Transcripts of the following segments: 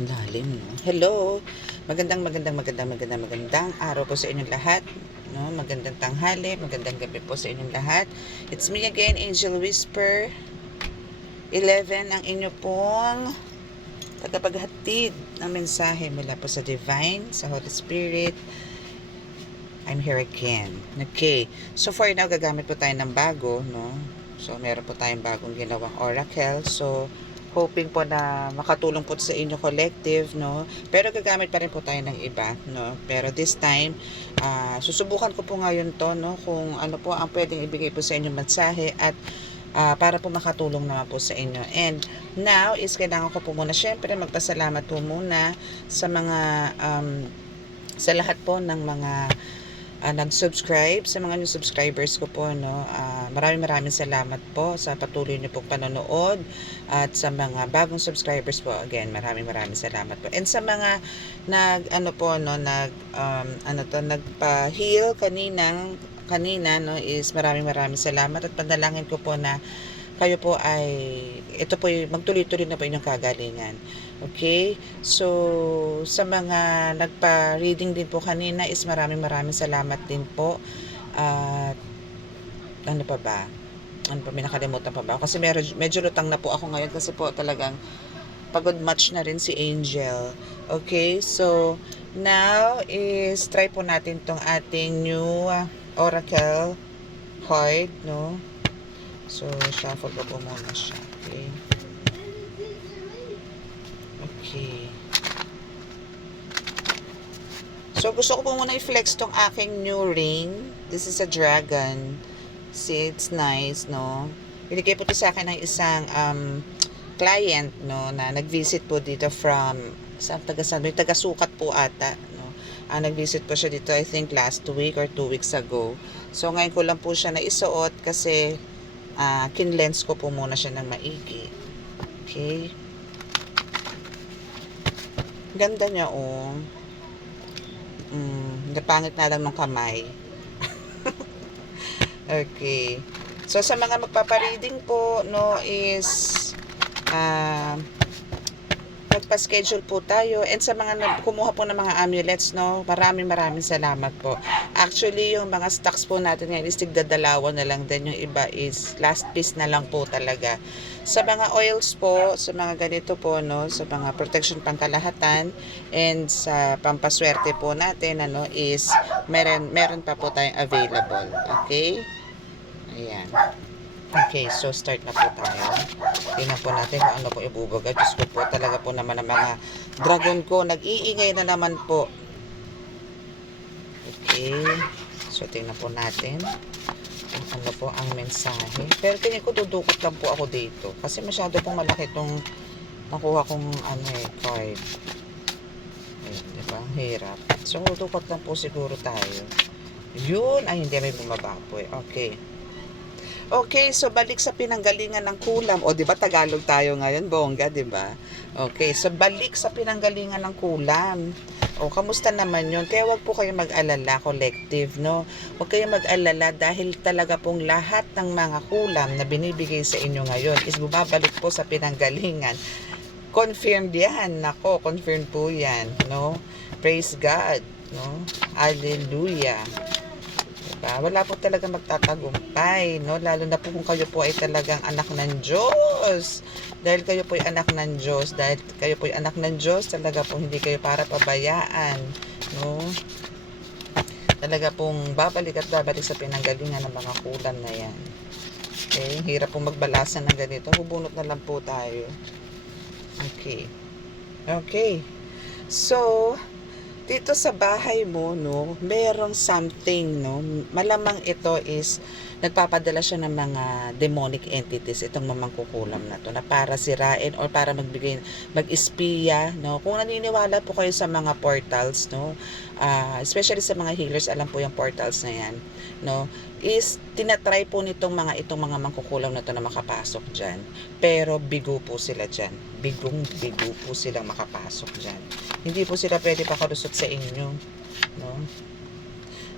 Ang lalim, no? Hello! Magandang araw po sa inyong lahat. No? Magandang tanghali, magandang gabi po sa inyong lahat. It's me again, Angel Whisper 11, ang inyo pong tagapaghatid ng mensahe mula po sa Divine, sa Holy Spirit. I'm here again. Okay. So for now, gagamit po tayo ng bago, no? So meron po tayong bagong ginawang oracle. So hoping po na makatulong po sa inyo collective, no? Pero gagamit pa rin po tayo ng iba, no? Pero this time, susubukan ko po ngayon to, no? Kung ano po ang pwedeng ibigay po sa inyo mensahe at para po makatulong naman po sa inyo. And now is kailangan ko po muna syempre magpasalamat po muna sa mga sa lahat po ng mga nag-subscribe, sa mga new subscribers ko po, no. Maraming salamat po sa patuloy niyo pong panonood at sa mga bagong subscribers po, again, maraming salamat po. And sa mga nagpa-heal kanina, no, is maraming salamat at panalangin ko po na kayo po ay ito po magtuloy-tuloy na po inyong kagalingan. Okay? So, sa mga nagpa-reading din po kanina is maraming salamat din po. At ano pa ba? Ano pa, may nakalimutan pa ba? Kasi medyo lutang na po ako ngayon kasi po talagang pagod match na rin si Angel. Okay? So, now is try po natin tong ating new oracle card, no? So, shuffle ko po muna siya. Okay? Okay. So, gusto ko po muna i-flex tong aking new ring. This is a dragon. See, it's nice, no? Binigay po ito sa akin ng isang client, no, na nag-visit po dito from taga-sukat po ata, no? Nag-visit po siya dito, I think, last week or 2 weeks ago. So, ngayon ko lang po siya naisuot kasi kinlens ko po muna siya ng maigi. Okay? Ganda niya, oh. Napangit na lang ng kamay. Okay. So, sa mga magpapareading po, no, is magpa-schedule po tayo. And sa mga kumuha po ng mga amulets, no, maraming salamat po. Actually, yung mga stocks po natin ngayon is tigdadalawa na lang din. Yung iba is last piece na lang po talaga. Sa mga oils po, sa mga ganito po, no, sa mga protection pangkalahatan and sa pampaswerte po natin, ano, is meron pa po tayong available. Okay? Ayan. Okay, so start na po tayo. Tingnan po natin kung ano po ibubuga. Diyos ko po, talaga po naman ang mga dragon ko. Nag-iingay na naman po. Okay. So, tingnan po natin kung ano po ang mensahe. Pero tingin ko, dudukot lang po ako dito. Kasi masyado pong malaki itong nakuha kong card. Ayan, diba? Ang hirap. So, dudukot lang po siguro tayo. Yun. Ay, hindi. May bumaba po eh. Okay. Okay, so balik sa pinanggalingan ng kulam. O, di ba Tagalog tayo ngayon, bongga, di ba? Okay, so balik sa pinanggalingan ng kulam. O, kamusta naman yun? Kaya wag po kayo mag-alala, collective, no? Wag kayo mag-alala dahil talaga pong lahat ng mga kulam na binibigay sa inyo ngayon is bumabalik po sa pinanggalingan. Confirmed yan. Nako, confirmed po yan, no? Praise God, no? Hallelujah. Wala po talaga magtatagumpay, no? Lalo na po kung kayo po ay talagang anak ng Diyos. Dahil kayo po ay anak ng Diyos, talaga po hindi kayo para pabayaan, no? Talaga pong babalik sa pinanggalingan ng mga kulam na yan. Okay, hirap pong magbalasan ng ganito. Bubunot na lang po tayo. Okay. Okay. So, dito sa bahay mo, no, merong something, no, malamang ito is nagpapadala siya ng mga demonic entities, itong mamangkukulam na to, na para sirain or para mag-espiya, no. Kung naniniwala po kayo sa mga portals, no, especially sa mga healers, alam po yung portals na yan, no, is tinatry po itong mga mangkukulam na to na makapasok dyan. Pero bigo po sila dyan. Bigo po silang makapasok dyan. Hindi po sila pwede pakalusot sa inyo, no?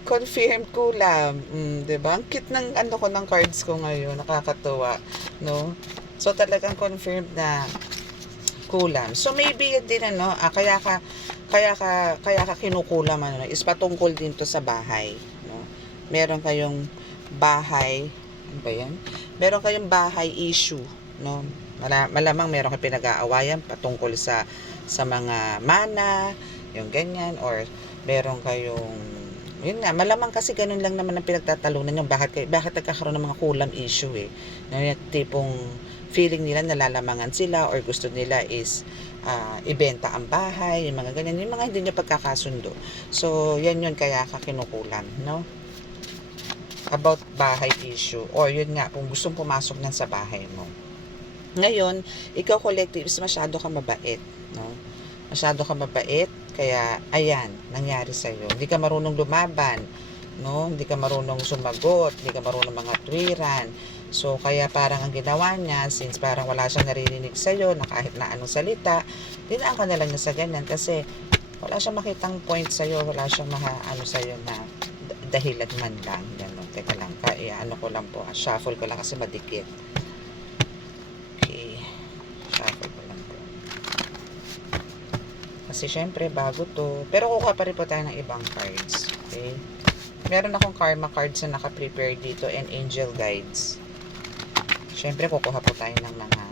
Confirmed kulam. 'Di ba? Ang cute ng ng cards ko ngayon, nakakatuwa, no? So talagang confirmed na kulam. So maybe yun din ano, kaya ka kinukulam ano, is patungkol din to sa bahay, no? Meron kayong bahay, ano ba yan? Meron kayong bahay issue, no? Malamang meron kayong pinag-aawayan patungkol sa mga mana, yung ganyan, or meron kayong, yun nga, malamang kasi ganun lang naman ang pinagtatalunan yung bakit nagkakaroon ng mga kulam issue eh. Yung tipong feeling nila nalalamangan sila or gusto nila is ibenta ang bahay, yung mga ganyan, yung mga hindi nyo pagkakasundo. So, yan yun kaya ka kinukulam, no? About bahay issue or yun nga, kung gustong pumasok nan sa bahay mo. Ngayon, ikaw collective is masyado ka mabait, no? Masyado ka mabait, kaya ayan, nangyari sa'yo. Hindi ka marunong lumaban, no? Hindi ka marunong sumagot, hindi ka marunong mga tuwiran. So, kaya parang ang ginawa niya, since parang wala siyang naririnig sa'yo, na kahit na anong salita, dinaan ka na lang niya sa ganyan kasi wala siyang makitang point sa'yo, wala siyang ano sa'yo na dahilan man lang. Gano'n. Teka lang, ano ko lang po, shuffle ko lang kasi madikit. Okay, shuffle ko lang po. Kasi syempre, bago to. Pero kukuha pa rin po tayo ng ibang cards. Okay? Meron akong karma cards na naka-prepare dito and angel guides. Syempre, kukuha po tayo ng mga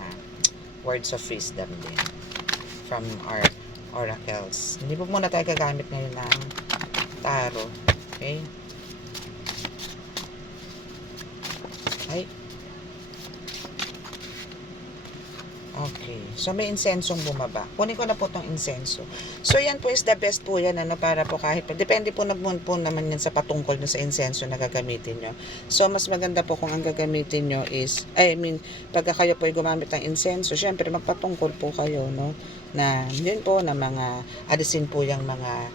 words of wisdom din from our oracles. Hindi po muna tayo gagamit ngayon ng tarot. Okay? Ay. Okay. So, may insensong bumaba. Kunin ko na po itong insenso. So, yan po is the best po yan, ano, para po kahit, depende po po naman yan sa patungkol nyo sa insenso na gagamitin nyo. So, mas maganda po kung ang gagamitin nyo is, pagka kayo po ay gumamit ng insenso, syempre, magpatungkol po kayo, no, na, yun po, na mga, alisin po yung mga,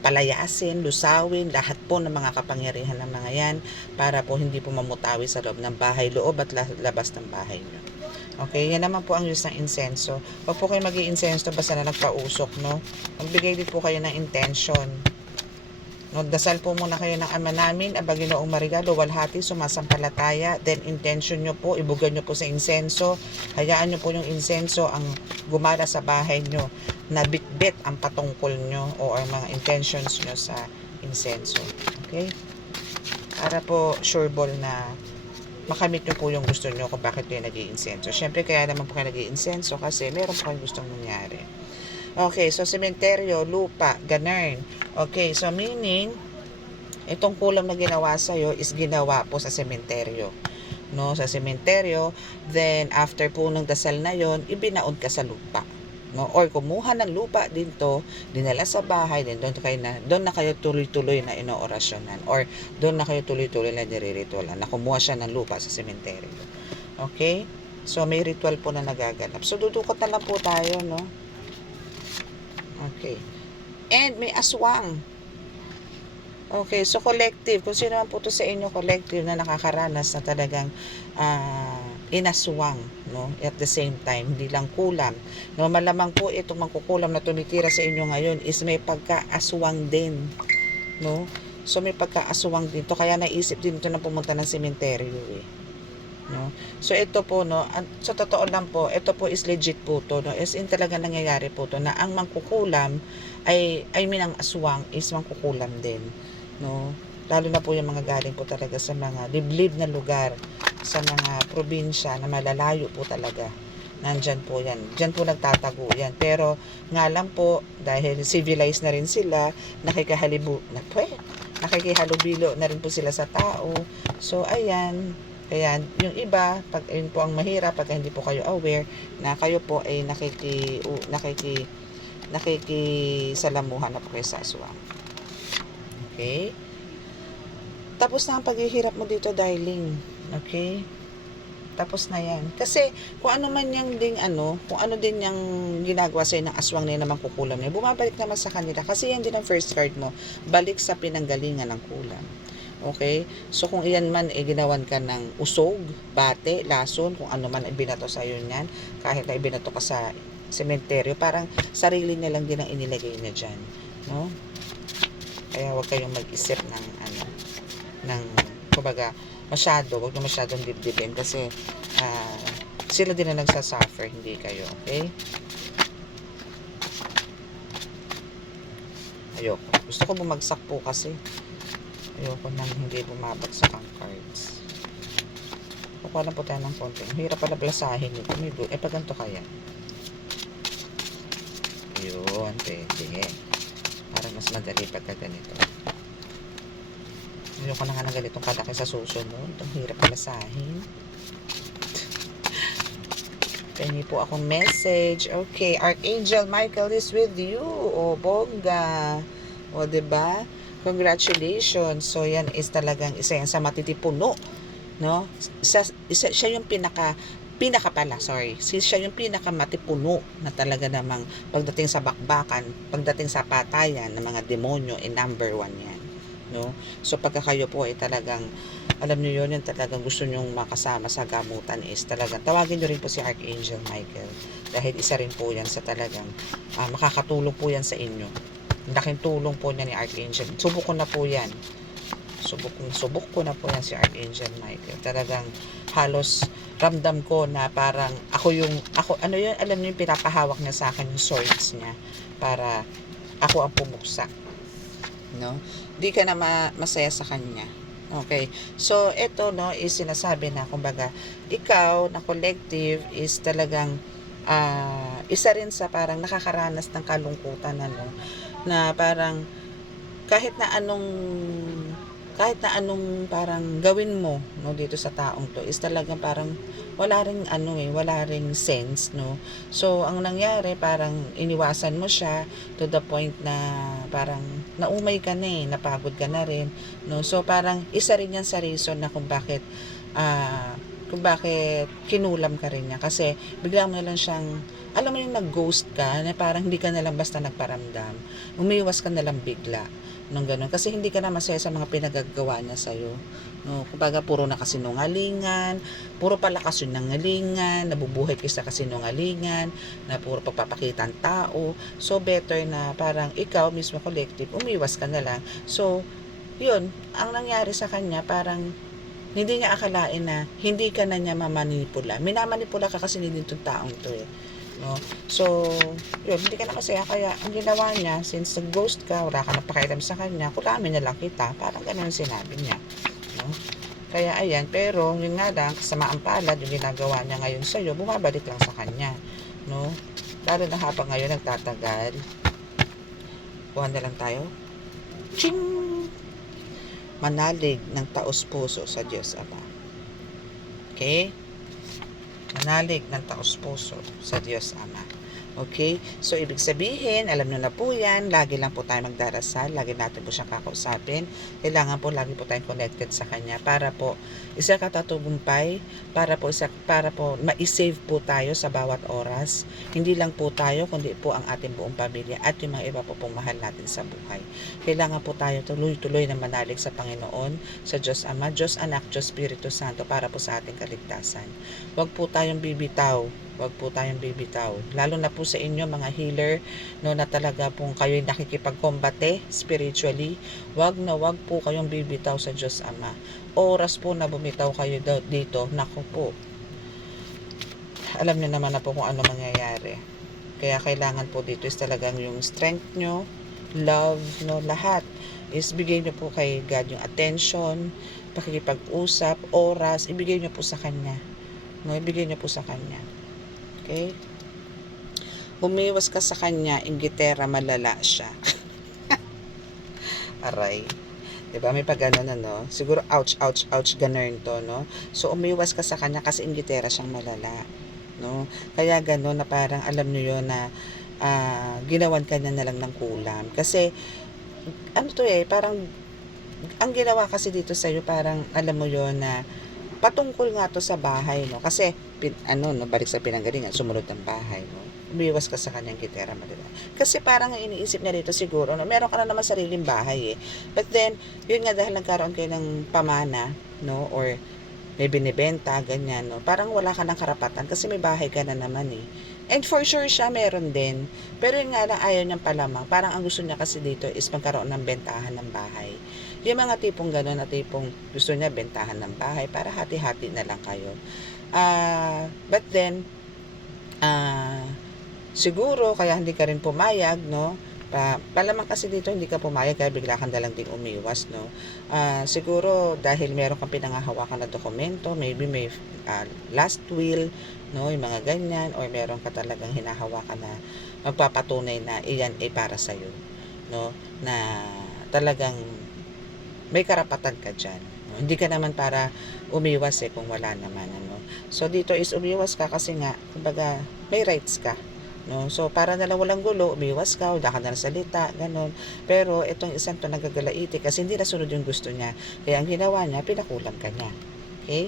palayasin, lusawin, lahat po ng mga kapangyarihan ng mga yan, para po hindi po mamutawi sa loob ng bahay, loob at labas ng bahay nyo. Okay, yan naman po ang use ng insenso. Huwag po kayo mag-i-insenso basta na nagpausok, no? Magbigay din po kayo ng intention. No, dasal po muna kayo ng Ama namin, Aba Ginoong Maria, luwalhati, sumasampalataya. Then intention nyo po, ibugan nyo po sa insenso. Hayaan nyo po yung insenso ang gumala sa bahay nyo. Nabitbit ang patungkol nyo o ang mga intentions nyo sa insenso. Okay? Para po sure ball na makamit nyo po yung gusto nyo kung bakit kayo nag-i-insenso. Siyempre, kaya naman po kayo nag-i-insenso kasi meron po kayong gustong nangyari. Okay, so sementeryo, lupa, ganern. Okay, so meaning, itong kulam na ginawa sa'yo is ginawa po sa sementeryo. No, sa sementeryo, then after po ng dasal na yon, ibinaon ka sa lupa. No, or kumuha ng lupa dito, dinala sa bahay, then doon na kayo tuloy-tuloy na inoorasyonan or doon na kayo tuloy-tuloy na nire-ritualan na kumuha siya ng lupa sa sementeryo. Okay? So may ritual po na nagaganap. So dudukot na lang po tayo, no? Okay. And may aswang. Okay, so collective, kung sino man po to sa inyo collective na nakakaranas na talagang inaswang, no, at the same time, hindi lang kulam, no, malamang po itong mangkukulam na tumitira sa inyo ngayon is may pagkaaswang din, no, so may pagkaaswang din to, kaya naisip din ito na pumunta ng sementeryo eh, no, so ito po, no, sa totoo lang po, ito po is legit po to, no, as in talaga nangyayari po to, na ang mangkukulam ay ang aswang is mangkukulam din, no, lalo na po yung mga galing po talaga sa mga liblib na lugar, sa mga probinsya na malalayo po talaga. Nandyan po yan. Diyan po nagtatago yan. Pero nga lang po, dahil civilized na rin sila, nakikihalubilo na rin po sila sa tao. So, ayan. Kaya yung iba, pag yun po ang mahirap, pag hindi po kayo aware, na kayo po ay nakikisalamuhan na po kayo sa aswang. Okay? Tapos na ang paghihirap mo dito, darling. Okay? Tapos na yan. Kasi, kung ano man yung kung ano din yung ginagawa sa'yo ng aswang na naman kukulam niya, bumabalik naman sa kanila. Kasi yan din ang first card mo. Balik sa pinanggalingan ng kulam. Okay? So, kung iyan man, ginawan ka ng usog, bate, lason, kung ano man ibinato sa'yo niyan, kahit na ibinato ka sa sementeryo, parang sarili niya lang din ang inilagay niya dyan. No? Kaya huwag kayong mag-isip ng kumbaga, huwag na masyadong dibdibin kasi sila din na nagsasuffer, hindi kayo, okay? Ayoko. Gusto ko bumagsak po kasi. Ayoko nang hindi bumabagsak ang cards. Kukuha lang po tayo ng konti. Ang hirap pala blasahin nito. Pag ganito kaya. Yun, pwede. Parang mas madali pagka ganito. Ayoko na nga ng ganitong kalaki sa susunod. Ang hirap blasahin. Pengi po akong message. Okay, Archangel Michael is with you. O, bongga. O, diba? Congratulations. So, yan is talagang isa yan sa matitipuno. No? Siya yung pinaka pala, sorry. Siya yung pinaka matipuno na talaga namang pagdating sa bakbakan, pagdating sa patayan ng mga demonyo, number 1 yan. No? So, pagka kayo po ay talagang alam niyo yun, yung talagang gusto nyong makasama sa gamutan is talagang tawagin nyo rin po si Archangel Michael dahil isa rin po yan sa talagang makakatulong po yan sa inyo. Laking tulong po niya ni Archangel. Subok ko na po yan. Subok ko na po yan si Archangel Michael. Talagang halos ramdam ko na parang ano yun, alam niyo yung pinapahawak niya sa akin yung swords niya para ako ang pumuksa. No? Di ka na masaya sa kanya. Okay. So, ito, no, is sinasabi na, kumbaga, ikaw, na collective, is talagang, isa rin sa parang nakakaranas ng kalungkutan, ano, na parang, kahit na anong parang gawin mo, no, dito sa taong to, is talagang parang, wala ring sense, no. So, ang nangyari, parang iniwasan mo siya to the point na parang naumay ka na napagod ka na rin, no. So, parang isa rin yan sa reason na kung bakit kinulam ka rin niya. Kasi, bigla mo na lang siyang, alam mo yung nag-ghost ka, na parang hindi ka na lang basta nagparamdam. Umiwas ka na lang bigla nung ganun. Kasi hindi ka na masaya sa mga pinagagawa niya sa'yo. No, kumbaga puro na kasinungalingan, puro pala kasinungalingan, nabubuhay ka sa kasinungalingan, na puro pagpapakita ang tao. So better na parang ikaw mismo collective, umiwas ka na lang. So, yun, ang nangyari sa kanya parang hindi niya akalain na hindi ka na niya mamanipula. Minamanipula ka kasi hindi itong taong to no? So, yun, hindi ka na masaya. Kaya, ang ginawa niya, since nag-ghost ka, wala ka na pakialam sa kanya, kulamin na lang kita. Parang ganun sinabi niya. No? Kaya ayan, pero yun nga lang, kasamaan palad, yung ginagawa niya ngayon sa'yo, bumabalik lang sa kanya. No? Lalo na habang ngayon nagtatagal. Kuha na lang tayo. Ching! Manalig ng taos puso sa Diyos Ama. Okay? Manalig ng taos puso sa Diyos Ama. Okay? So, ibig sabihin, alam nyo na po yan, lagi lang po tayo magdarasal, lagi natin po siyang kakausapin. Kailangan po, lagi po tayong connected sa Kanya para po, isa katatagumpay, para po ma-save po tayo sa bawat oras. Hindi lang po tayo, kundi po ang ating buong pamilya at yung mga iba po pong mahal natin sa buhay. Kailangan po tayo tuloy-tuloy na manalig sa Panginoon, sa Diyos Ama, Diyos Anak, Diyos Espiritu Santo para po sa ating kaligtasan. Huwag po tayong bibitaw. Huwag po tayong bibitaw. Lalo na po sa inyo mga healer, no, na talaga pong kayo'y nakikipagkombate spiritually. Huwag po kayong bibitaw sa Diyos Ama. Oras po na bumitaw kayo dito, naku po. Alam niyo naman na po kung ano mangyayari. Kaya kailangan po dito is talagang yung strength nyo, love, no, lahat is bigay nyo po kay God yung attention, pakikipag-usap, oras, ibigay nyo po sa Kanya. No, ibigay nyo po sa Kanya. Okay? Umiwas ka sa kanya, inggitera, malala siya. Aray. Diba? May pag gano'n, no? Siguro, ouch, ouch, ouch, ganun to, no? So, umiwas ka sa kanya kasi inggitera siyang malala. No? Kaya gano'n na parang alam niyo yun na ginawan ka niya na lang ng kulam. Kasi, ano to parang, ang ginawa kasi dito sa'yo, parang alam mo yun na patungkol nga to sa bahay, no? Kasi, balik sa pinanggalingan, sumunod ng bahay, no? Umiwas ka sa kanyang gitera madala. Kasi parang iniisip niya dito siguro, no? Meron ka na naman sariling bahay, But then, yun nga dahil nagkaroon kayo ng pamana, no? Or may binibenta, ganyan, no? Parang wala ka ng karapatan kasi may bahay ka na naman, And for sure siya meron din. Pero yun nga lang ayaw niyang palamang. Parang ang gusto niya kasi dito is magkaroon ng bentahan ng bahay. Yung mga tipong gano'n na tipong gusto niya bentahan ng bahay para hati-hati na lang kayo. But then, siguro kaya hindi ka rin pumayag, no? Palamang kasi dito hindi ka pumayag kaya bigla kang dalang ding umiwas, no? Siguro dahil meron kang pinangahawakan na dokumento, maybe may last will, no? Yung mga ganyan, or meron ka talagang hinahawakan na magpapatunay na iyan ay para sa'yo, no? Na talagang may karapatan ka dyan. No? Hindi ka naman para umiwas kung wala naman, ano? So dito is umiwas ka kasi nga, kumbaga, may rights ka. No? So, para na lang walang gulo, umiwas ka, wala ka na salita, ganun. Pero, itong isang to nagagalaiti kasi hindi nasunod yung gusto niya. Kaya, ang ginawa niya, pinakulam ka niya. Okay?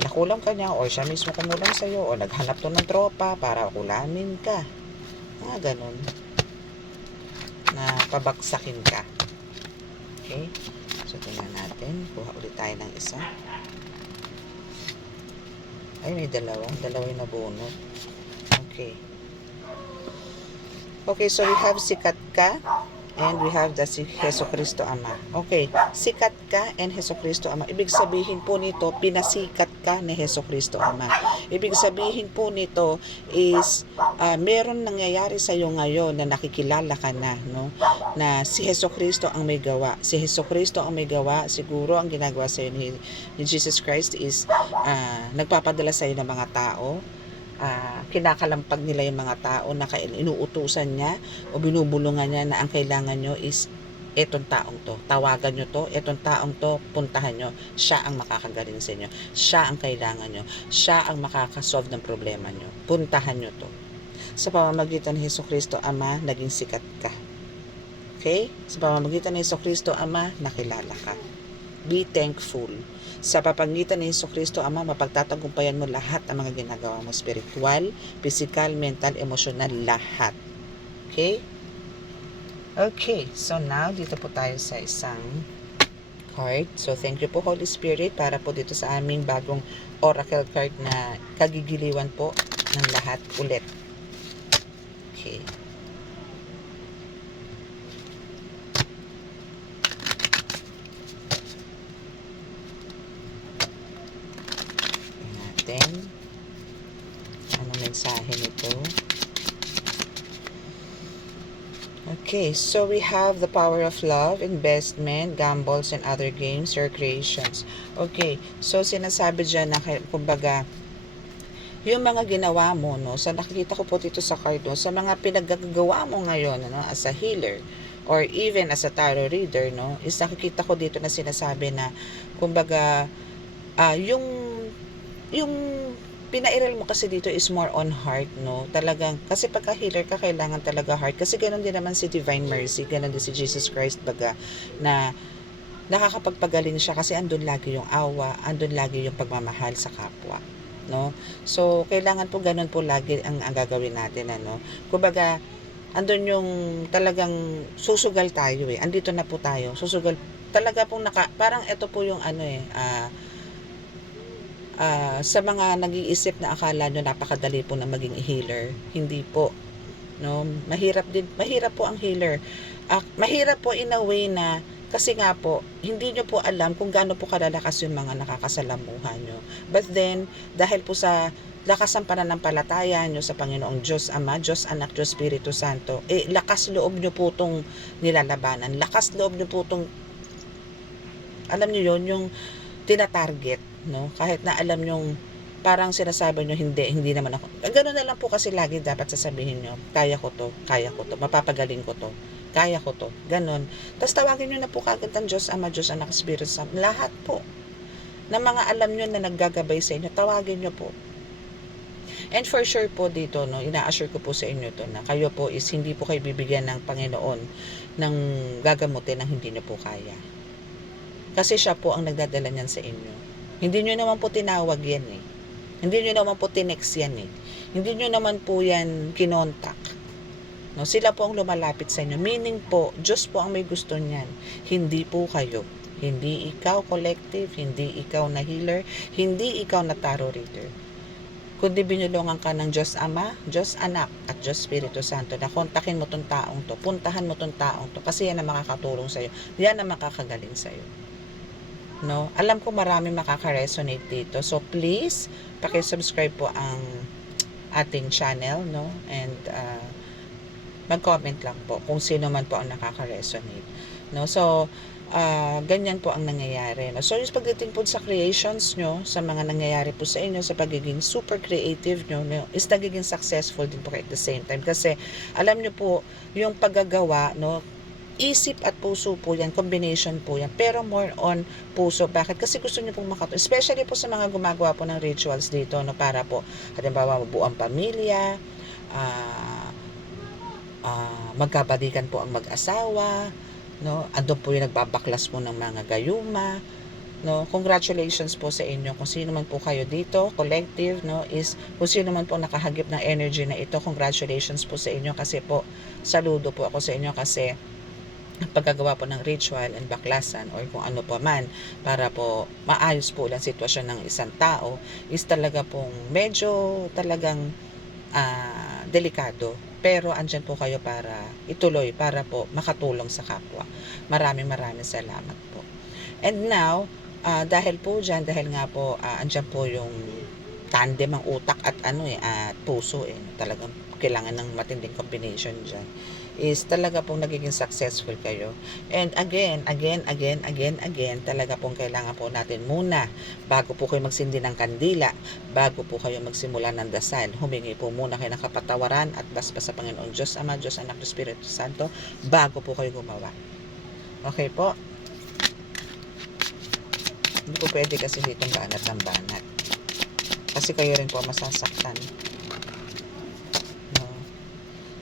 Pinakulam ka niya, or siya mismo kumulam sa'yo, o naghanap to ng tropa para kulamin ka. Ganun. Na pabagsakin ka. Okay? So, tingnan natin. Kuha ulit tayo ng isa. Ay, may dalawa. Dalawa yung nabunot. Okay. Okay, so we have sikat ka and we have the Heso Kristo Ama. Okay, sikat ka and Heso Kristo Ama. Ibig sabihin po nito, pinasikat ka ni Heso Kristo Ama. Ibig sabihin po nito is meron nangyayari sa iyo ngayon na nakikilala ka na, no? Na si Heso Kristo ang may gawa. Si Heso Kristo ang may gawa. Siguro ang ginagawa sa iyo ni Jesus Christ is nagpapadala sa iyo ng mga tao. Kinakalampag nila yung mga tao na inuutusan niya o binubulungan niya na ang kailangan nyo is etong taong to, tawagan nyo to, etong taong to, puntahan nyo, siya ang makakagaling sa inyo, siya ang kailangan nyo, siya ang makakasolve ng problema nyo, puntahan nyo to. Sa pamamagitan ni Heso Kristo Ama, naging sikat ka. Okay? Sa pamamagitan ni Heso Kristo Ama, nakilala ka. Be thankful. Sa papagitan ni Heso Kristo Ama, mapagtatagumpayan mo lahat ng mga ginagawa mo, spiritual, physical, mental, emotional, lahat. Okay? Okay, so now dito po tayo sa isang card. So thank you po Holy Spirit para po dito sa aming bagong oracle card na kagigiliwan po ng lahat ulit. Okay. Ano mensahe nito? Okay, so we have the power of love, investment, gambles, and other games, or creations. Okay, so sinasabi dyan na kumbaga yung mga ginawa mo, no, sa nakikita ko po dito sa card, no, sa mga pinaggagawa mo ngayon, no, as a healer, or even as a tarot reader, no, is nakikita ko dito na sinasabi na kumbaga yung pinairal mo kasi dito is more on heart, no? Talagang, kasi pagka healer ka, kailangan talaga heart. Kasi ganoon din naman si Divine Mercy, ganoon din si Jesus Christ, baga, na nakakapagpagaling siya kasi andun lagi yung awa, andun lagi yung pagmamahal sa kapwa, no? So, kailangan po ganoon po lagi ang gagawin natin, ano? Kumbaga, andun yung talagang susugal tayo andito na po tayo, susugal, talaga pong parang ito po yung sa mga nag-iisip na akala nyo napakadali po na maging healer, hindi po, no? Mahirap po ang healer. Mahirap po in a way na kasi nga po, hindi nyo po alam kung gaano po kalalakas yung mga nakakasalamuhan nyo. But then, dahil po sa lakas ng pananampalataya nyo sa Panginoong Diyos Ama, Diyos Anak, Diyos Espiritu Santo, lakas loob nyo po itong nilalabanan. Lakas loob nyo po itong, alam nyo yun, yung tinatarget, no? Kahit na alam nyo, parang sinasabi nyo, hindi naman ako. Ganoon na lang po kasi lagi dapat sasabihin nyo, kaya ko to, mapapagaling ko to, kaya ko to, ganon. Tapos tawagin nyo na po kagad ang Diyos Ama, Diyos Anak, Espiritu Santo, lahat po na mga alam nyo na naggagabay sa inyo, tawagin nyo po. And for sure po dito, no, ina-assure ko po sa inyo to na kayo po is hindi po kayo bibigyan ng Panginoon ng gagamutin ng hindi nyo po kaya. Kasi siya po ang nagdadala niyan sa inyo. Hindi nyo naman po tinawag yan Hindi nyo naman po tinext yan Hindi nyo naman po yan kinontak. No, sila po ang lumalapit sa inyo. Meaning po, Diyos po ang may gusto niyan. Hindi po kayo. Hindi ikaw collective, hindi ikaw na healer, hindi ikaw na tarot reader. Kundi binulungan ka ng Diyos Ama, Diyos Anak, at Diyos Espiritu Santo na kontakin mo tong taong to, puntahan mo tong taong to, kasi yan ang makakatulong sa'yo. Yan ang makakagaling sa'yo. No? Alam ko marami makaka-resonate dito. So please, paki-subscribe po ang ating channel, no? And mag-comment lang po kung sino man po ang nakaka-resonate. No? So, ganyan po ang nangyayari. No? So, yung pagdating po sa creations nyo, sa mga nangyayari po sa inyo, sa pagiging super creative nyo, no, is nagiging successful din po at the same time. Kasi, alam nyo po, yung paggagawa, no, isip at puso po yan, combination po yan, pero more on puso. Bakit? Kasi gusto nyo pong makatulong, especially po sa mga gumagawa po ng rituals dito, no, para po, halimbawa, mabuang pamilya, magkabalikan po ang mag-asawa, no, andun po yung nagbabaklas mo ng mga gayuma, no. Congratulations po sa inyo kung sino man po kayo dito, collective, no, is kung sino man po nakahagip ng energy na ito, congratulations po sa inyo, kasi po saludo po ako sa inyo, kasi pagkagawa po ng ritual and baklasan or kung ano pa man para po maayos po lang sitwasyon ng isang tao is talaga pong medyo talagang delikado, pero andyan po kayo para ituloy, para po makatulong sa kapwa. Maraming salamat po. And now, dahil po dyan, dahil nga po andyan po yung tandem ang utak at at puso, talagang kailangan ng matinding combination dyan, is talaga pong nagiging successful kayo. And again, talaga pong kailangan po natin muna, bago po kayo magsindi ng kandila, bago po kayo magsimula ng dasal, humingi po muna kayo ng kapatawaran at basbas sa Panginoong Diyos Ama, Diyos Anak, Espiritu Santo, bago po kayo gumawa. Okay po? Hindi po pwede kasi ditong banat ng banat. Kasi kayo rin po masasaktan. No?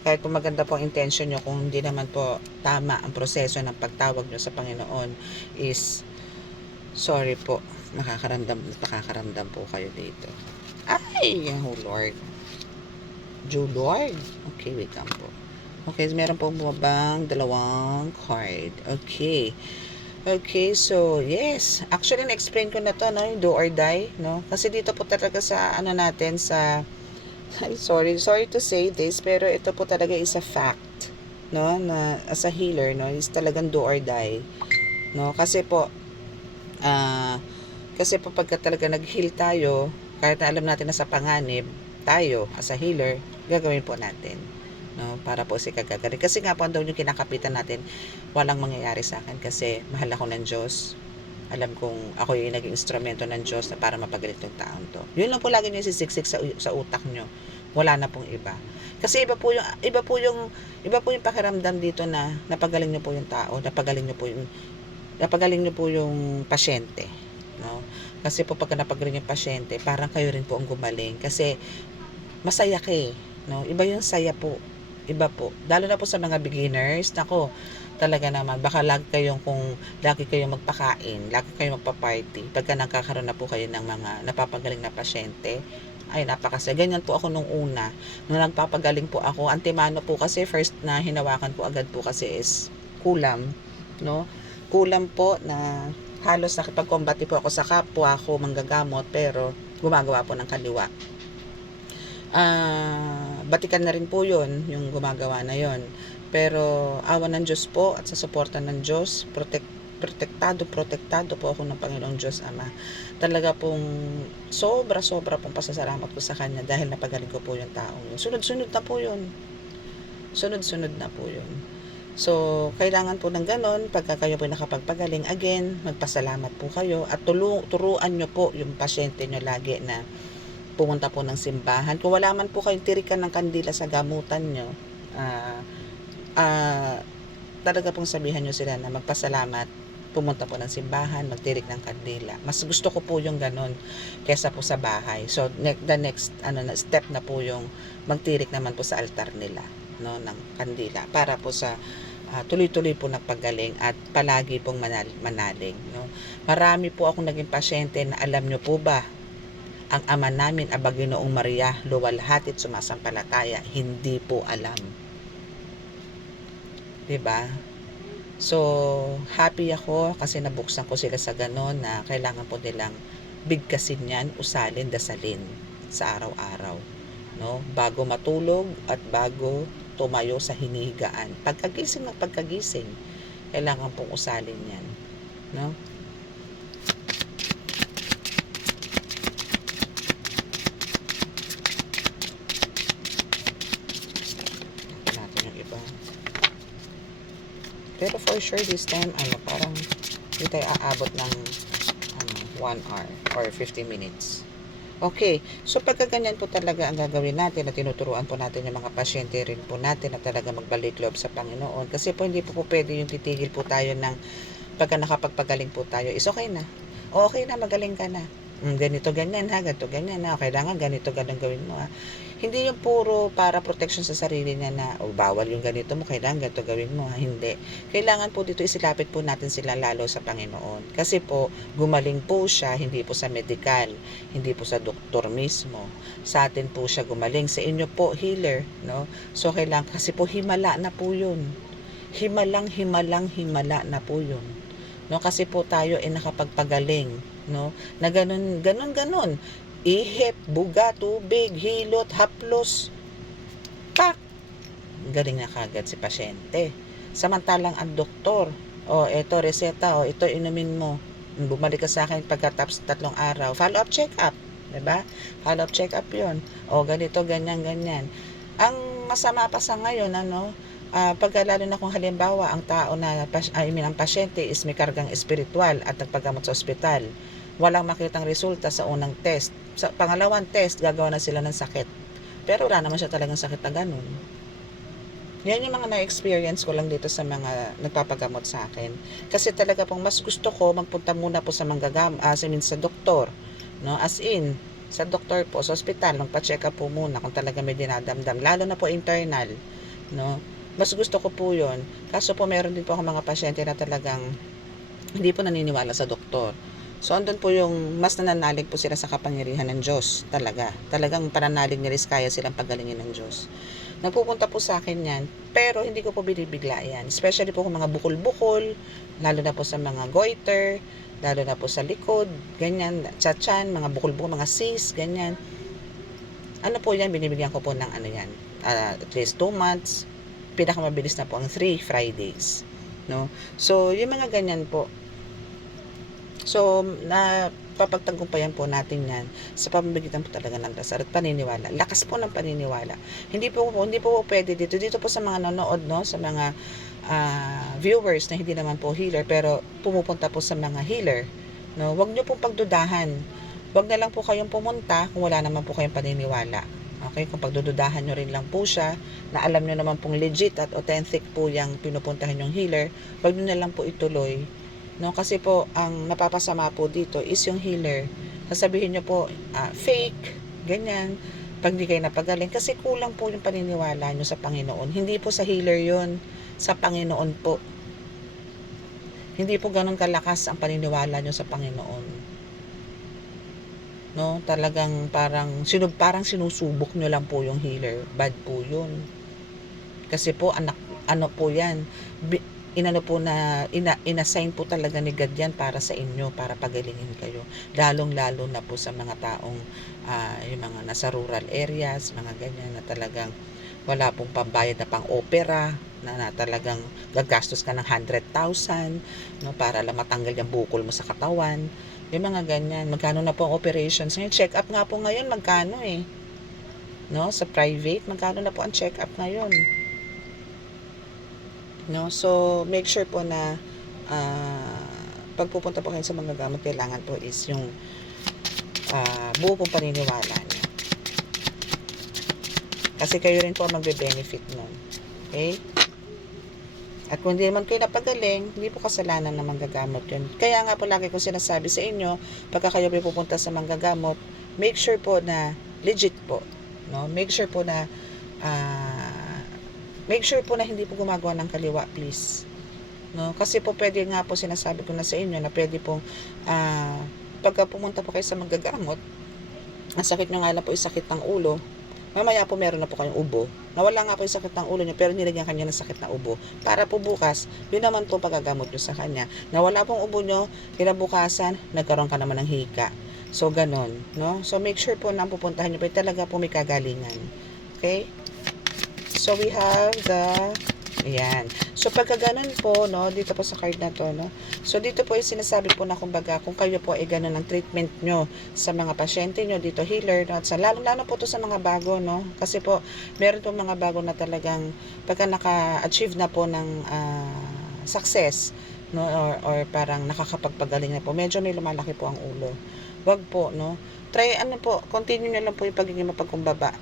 Kahit po maganda po ang intention nyo, kung hindi naman po tama ang proseso ng pagtawag nyo sa Panginoon, is sorry po, nakakaramdam po kayo dito. Ay, oh Lord. Lord. Okay, wait lang po. Okay, meron po bumabang dalawang card. Okay. Okay, so yes, actually na-explain ko na to, no, yung do or die, no, kasi dito po talaga sa natin sa sorry to say this, pero ito po talaga is a fact, no, na as a healer, no, is talagang do or die, no, kasi po pagka talaga nag-heal tayo, kahit na alam natin na sa panganib tayo as a healer, gagawin po natin, no, para po si kagagaling. Kasi nga po daw yung kinakapitan natin, walang mangyayari sa akin kasi mahal ako ng Diyos. Alam kong ako yung naging instrumento ng Diyos na para mapagalit yung taon to. Yun lang po lagi nyo sisiksik sa utak nyo. Wala na pong iba. Kasi iba po yung pakiramdam dito na napagaling nyo po yung tao, napagaling nyo po yung pasyente, no? Kasi po pagka napagaling yung pasyente, parang kayo rin po ang gumaling kasi masaya no? Iba yung saya po. Iba po. Lalo na po sa mga beginners, nako, talaga naman, baka lagi kayong magpakain, lagi kayong magpa-party, pagka nagkakaroon na po kayo ng mga napapagaling na pasyente, ay napakasaya. Ganyan po ako nung una, nung nagpapagaling po ako, antimano po kasi, first na hinawakan po agad po kasi is kulam, no? Kulam po na halos nakipag-combate po ako sa kapwa ko manggagamot, pero gumagawa po ng kaliwa. Batikan na rin po yun, yung gumagawa na yon. Pero awa ng Diyos po at sa suporta ng Diyos, protektado po ako ng Panginoong Diyos Ama. Talaga pong sobra pong pasasalamat ko sa Kanya dahil napagaling ko po yung taong yun. Sunod-sunod na po yun. So, kailangan po ng ganon, pagka kayo po nakapagpagaling, again, magpasalamat po kayo at turuan nyo po yung pasyente nyo lagi na pumunta po ng simbahan. Kung wala man po kayong tirikan ng kandila sa gamutan nyo, talaga pong sabihan nyo sila na magpasalamat, pumunta po ng simbahan, magtirik ng kandila. Mas gusto ko po yung ganon kesa po sa bahay. So, the next step na po yung magtirik naman po sa altar nila, no, ng kandila para po sa tuloy-tuloy po ng paggaling at palagi pong manalig, no. Marami po akong naging pasyente na alam nyo po ba, ang ama namin, Aba Ginoong Maria, luwalhatit sumasampalataya, hindi po alam. Diba? So, happy ako kasi nabuksan ko sila sa ganon na kailangan po nilang bigkasin yan, usalin, dasalin sa araw-araw, no? Bago matulog at bago tumayo sa hinihigaan. Pagkagising, kailangan pong usalin yan, no? Natin yung iba. Pero for sure this time, parang hindi tayo aabot ng 1 hour or 50 minutes. Okay, so pagka ganyan po talaga ang gagawin natin na tinuturuan po natin yung mga pasyente rin po natin na talaga magbalik loob sa Panginoon. Kasi po hindi po pwede yung titigil po tayo ng pagka nakapagpagaling po tayo. Is okay na. Okay na, magaling ka na. Ganito, ganyan ha, ganito, ganyan ha. Kailangan ganito, ganun gawin mo ha. Hindi yung puro para protection sa sarili niya na, bawal yung ganito mo, kailangan ganito gawin mo ha. Hindi. Kailangan po dito isilapit po natin sila lalo sa Panginoon. Kasi po, gumaling po siya, hindi po sa medical, hindi po sa doktor mismo. Sa atin po siya gumaling. Sa inyo po, healer, no? So, kailangan, kasi po himala na po yun. Himala na po yun. No, kasi po tayo ay nakapagpagaling, no? Na ganun. Ihip, buga, tubig, hilot, haplos, pak, galing na kagad si pasyente. Samantalang ang doktor, eto reseta, ito inumin mo. Bumalik ka sa akin pagkatapos 3 araw. Follow up check up, 'di ba? Follow up check up 'yon. Ganito, ganyan. Ang masama pa sa ngayon, pagka lalo na kung halimbawa ang tao na ang pasyente is may kargang espiritual at nagpagamot sa ospital, walang makitang resulta sa unang test. Sa pangalawang test, gagawa na sila ng sakit. Pero wala naman siya talagang sakit na ganun. Yan yung mga na-experience ko lang dito sa mga nagpapagamot sa akin. Kasi talaga pong mas gusto ko magpunta muna po sa sa doktor. No? As in, sa doktor po, sa ospital, magpa-check up po muna kung talaga may dinadamdam. Lalo na po internal. No? Mas gusto ko po yun. Kaso po meron din po ako mga pasyente na talagang hindi po naniniwala sa doktor. So, andun po yung mas nananalig po sila sa kapangyarihan ng Diyos. Talagang pananalig nila kaya silang pagalingin ng Diyos. Nagpupunta po sa akin yan, pero hindi ko po binibigla yan. Especially po kung mga bukol-bukol, lalo na po sa mga goiter, lalo na po sa likod, ganyan, tsatsan, mga bukol-bukol, mga cysts, ganyan. Ano po yan, binibigyan ko po ng yan, at least 2 months, pinakamabilis na po ang 3 Fridays. No? So, yung mga ganyan po, so, napapagtagumpayan po natin yan sa pamamagitan po talaga ng dasal at paniniwala. Lakas po ng paniniwala. Hindi po pwede dito po sa mga nanonood, no, sa mga viewers na hindi naman po healer pero pumupunta po sa mga healer, no. Huwag niyo pong pagdudahan. Huwag na lang po kayong pumunta kung wala naman po kayong paniniwala. Okay, kung pagdududahan nyo rin lang po siya, na alam nyo naman pong legit at authentic po yung pinupuntahan yung healer, huwag nyo na lang po ituloy. No, kasi po ang napapasama po dito is yung healer. Sasabihin niyo po fake, ganyan. Pag di kayo napagaling kasi kulang po yung paniniwala niyo sa Panginoon. Hindi po sa healer 'yon, sa Panginoon po. Hindi po ganoon kalakas ang paniniwala niyo sa Panginoon. No, talagang parang sinusubok niyo lang po yung healer. Bad po 'yun. Kasi po ano po 'yan. Inassign po talaga ni God yan para sa inyo, para pagalingin kayo. Lalong-lalo na po sa mga taong yung mga nasa rural areas, mga ganyan na talagang wala pong pambayad na pang-opera, na talagang gagastos ka ng 100,000 no, para lang matanggal yung bukol mo sa katawan. Yung mga ganyan. Magkano na po ang operations ngayon? Check up nga po ngayon, magkano no, sa private, magkano na po ang check up ngayon? No? So, make sure po na pag pupunta po kayo sa mga gamot, kailangan po is yung buo pong paniniwala niyo. Kasi kayo rin po magbe-benefit nun. Okay? At kung hindi naman kayo napagaling, hindi po kasalanan na manggagamot yun. Kaya nga po lagi ko sinasabi sa inyo, pagka kayo pupunta sa manggagamot, make sure po na legit po. No? Make sure po na hindi po gumagawa ng kaliwa, please. No? Kasi po pwede nga po sinasabi ko na sa inyo na pwede pong pagka pumunta po kayo sa manggagamot, ang sakit nyo nga lang po is sakit ng ulo, mamaya po meron na po kayong ubo. Nawala nga po yung sakit ng ulo nyo pero nilagyan kanya ng sakit na ubo. Para po bukas, yun naman po pagagamot nyo sa kanya. Nawala pong ubo nyo, kinabukasan, nagkaroon ka naman ng hika. So, ganon. No? So, make sure po na ang pupuntahan nyo po talaga po may kagalingan. Okay? So, we have ayan. So, pagka ganun po, no, dito po sa card na to, no. So, dito po yung sinasabi po na kumbaga, kung kayo po ay ganun ang treatment nyo sa mga pasyente nyo, dito healer, no, at sa lalo po to sa mga bago, no. Kasi po, meron po mga bago na talagang, pagka naka-achieve na po ng success, no, or parang nakakapagpagaling na po. Medyo may lumalaki po ang ulo. Wag po, no. Try continue na lang po yung pagiging mapagkumbaba.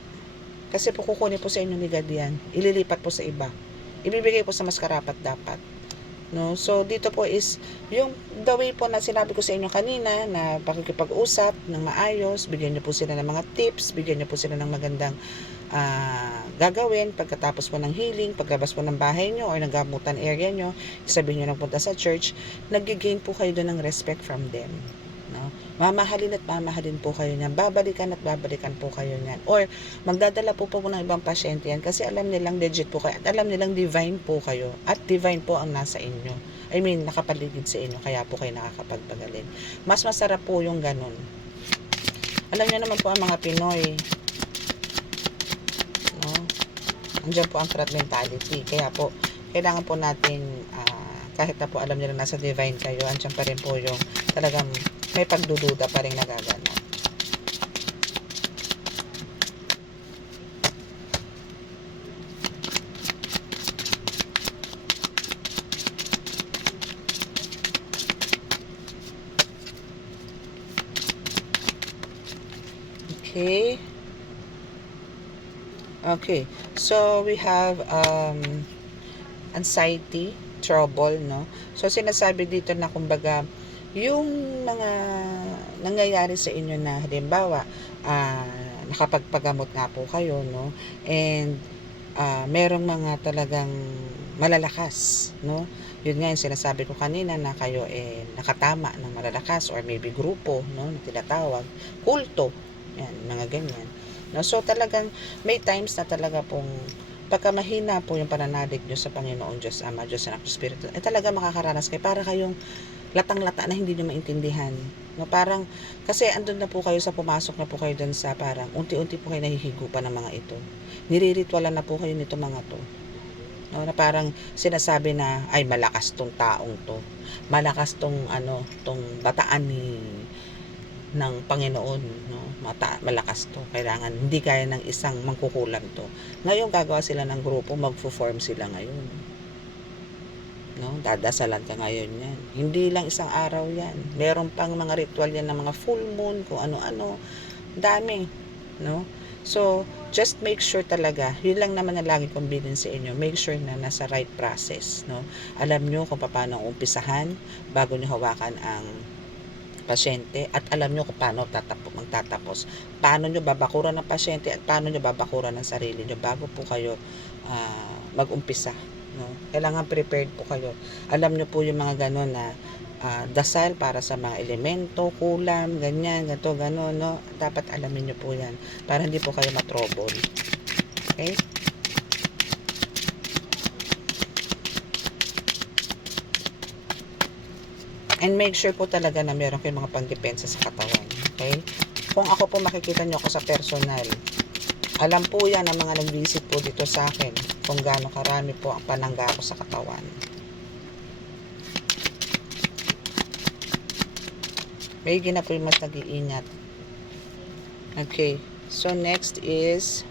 Kasi po kukunin po sa inyo ni God yan. Ililipat po sa iba. Ibibigay po sa mas karapat dapat. No? So, dito po is yung the way po na sinabi ko sa inyo kanina na pakikipag-usap ng maayos, bigyan niyo po sila ng mga tips, bigyan niyo po sila ng magandang gagawin pagkatapos po ng healing, paglabas po ng bahay nyo or ng gamutan area nyo, sabihin nyo na punta sa church, nag-gain po kayo doon ng respect from them. No? Mamahalin at mamahalin po kayo niyan. Babalikan at babalikan po kayo niyan. Or magdadala po ng ibang pasyente yan kasi alam nilang legit po kayo at alam nilang divine po kayo at divine po ang nasa inyo. I mean, nakapaligid sa inyo kaya po kayo nakakapagpagaling. Mas masarap po yung ganun. Alam niyo naman po ang mga Pinoy, no? Andiyan po ang crowd mentality. Kaya po, kailangan po natin kahit na po alam niyo na nasa divine kayo, andiyan pa rin po yung talagang may pagdududa pa rin nagaganap. Okay. Okay. So, we have anxiety, trouble, no? So, sinasabi dito na kumbaga, yung mga nangyayari sa inyo na halimbawa nakapagpagamot nga po kayo, no, and merong mga talagang malalakas, no, yun nga yung sinasabi ko kanina na kayo nakatama ng malalakas or maybe grupo, no, na tinatawag kulto, yan, mga ganyan, no. So talagang may times na talaga pong pagka mahina po yung pananalig nyo sa Panginoon Diyos Ama, Diyos Anak, Espiritu, talaga makakaranas kayo para kayong latang-lata na hindi nyo maintindihan. No, parang, kasi andun na po kayo pumasok na po kayo dun sa parang, unti-unti po kayo nahihigupan ng mga ito. Niriritualan na po kayo nito mga to. No, na parang sinasabi na, ay malakas tong taong to. Malakas tong, tong bataan ng Panginoon. No? Malakas to. Kailangan, hindi kaya ng isang mangkukulam to. Ngayon, gagawa sila ng grupo, magfo-form sila ngayon. No, dadasalan ka ngayon yan. Hindi lang isang araw yan. Meron pang mga ritual yan ng mga full moon, kung ano-ano. Dami. No? So, just make sure talaga, yun lang naman na lagi kong bilin sa inyo, make sure na nasa right process. No? Alam nyo kung paano umpisahan bago nyo hawakan ang pasyente at alam nyo kung paano magtatapos. Paano nyo babakuran ng pasyente at paano nyo babakuran ng sarili nyo bago po kayo mag-umpisa. No? Kailangan prepared po kayo. Alam nyo po yung mga gano'n na dasal para sa mga elemento, kulam, ganyan, ganito, gano'n, no? Dapat alamin nyo po yan para hindi po kayo matrouble. Okay? And make sure po talaga na meron kayong mga pangdepensa sa katawan. Okay? Kung ako po makikita nyo ako sa personal, alam po yan ang mga nag-visit po dito sa akin kung gaano karami po ang panangga ko sa katawan. May na po yung mas nag-iingat. Okay. So, next is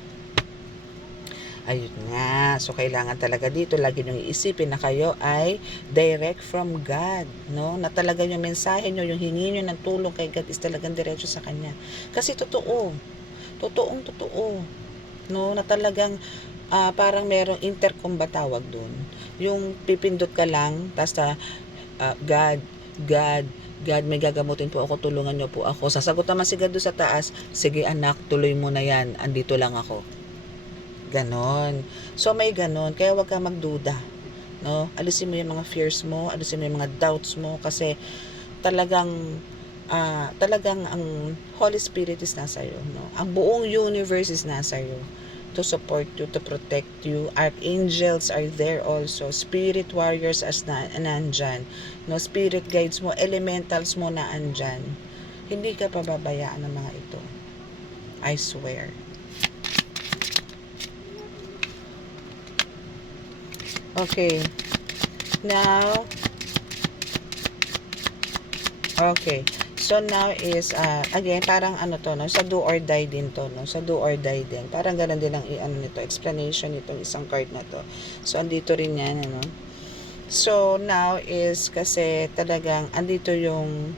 ayun nga. So, kailangan talaga dito lagi nyo iisipin na kayo ay direct from God. No? Na talaga yung mensahe nyo, yung hingi nyo ng tulong kay God is talagang diretso sa Kanya. Kasi totoo. Totoo. No, na talagang parang merong intercom ba tawag dun. Yung pipindot ka lang, tapos God, may gagamutin po ako, tulungan nyo po ako. Sasagot naman si God doon sa taas, sige anak, tuloy mo na yan, andito lang ako. Ganon. So may ganon, kaya wag kang magduda. No? Alisin mo yung mga fears mo, alisin mo yung mga doubts mo, kasi talagang ang Holy Spirit is nasa iyo, no? Ang buong universe is nasa iyo to support you, to protect you. Archangels are there also. Spirit warriors nandyan. No? Spirit guides mo, elementals mo na andyan. Hindi ka pababayaan ng mga ito. I swear. Okay. Now, okay. So now is again parang to, no, sa do or die din to, no, sa do or die din, parang ganun din ang nito explanation nitong isang card na to. So andito rin yan, ano, So, now is kasi talagang andito yung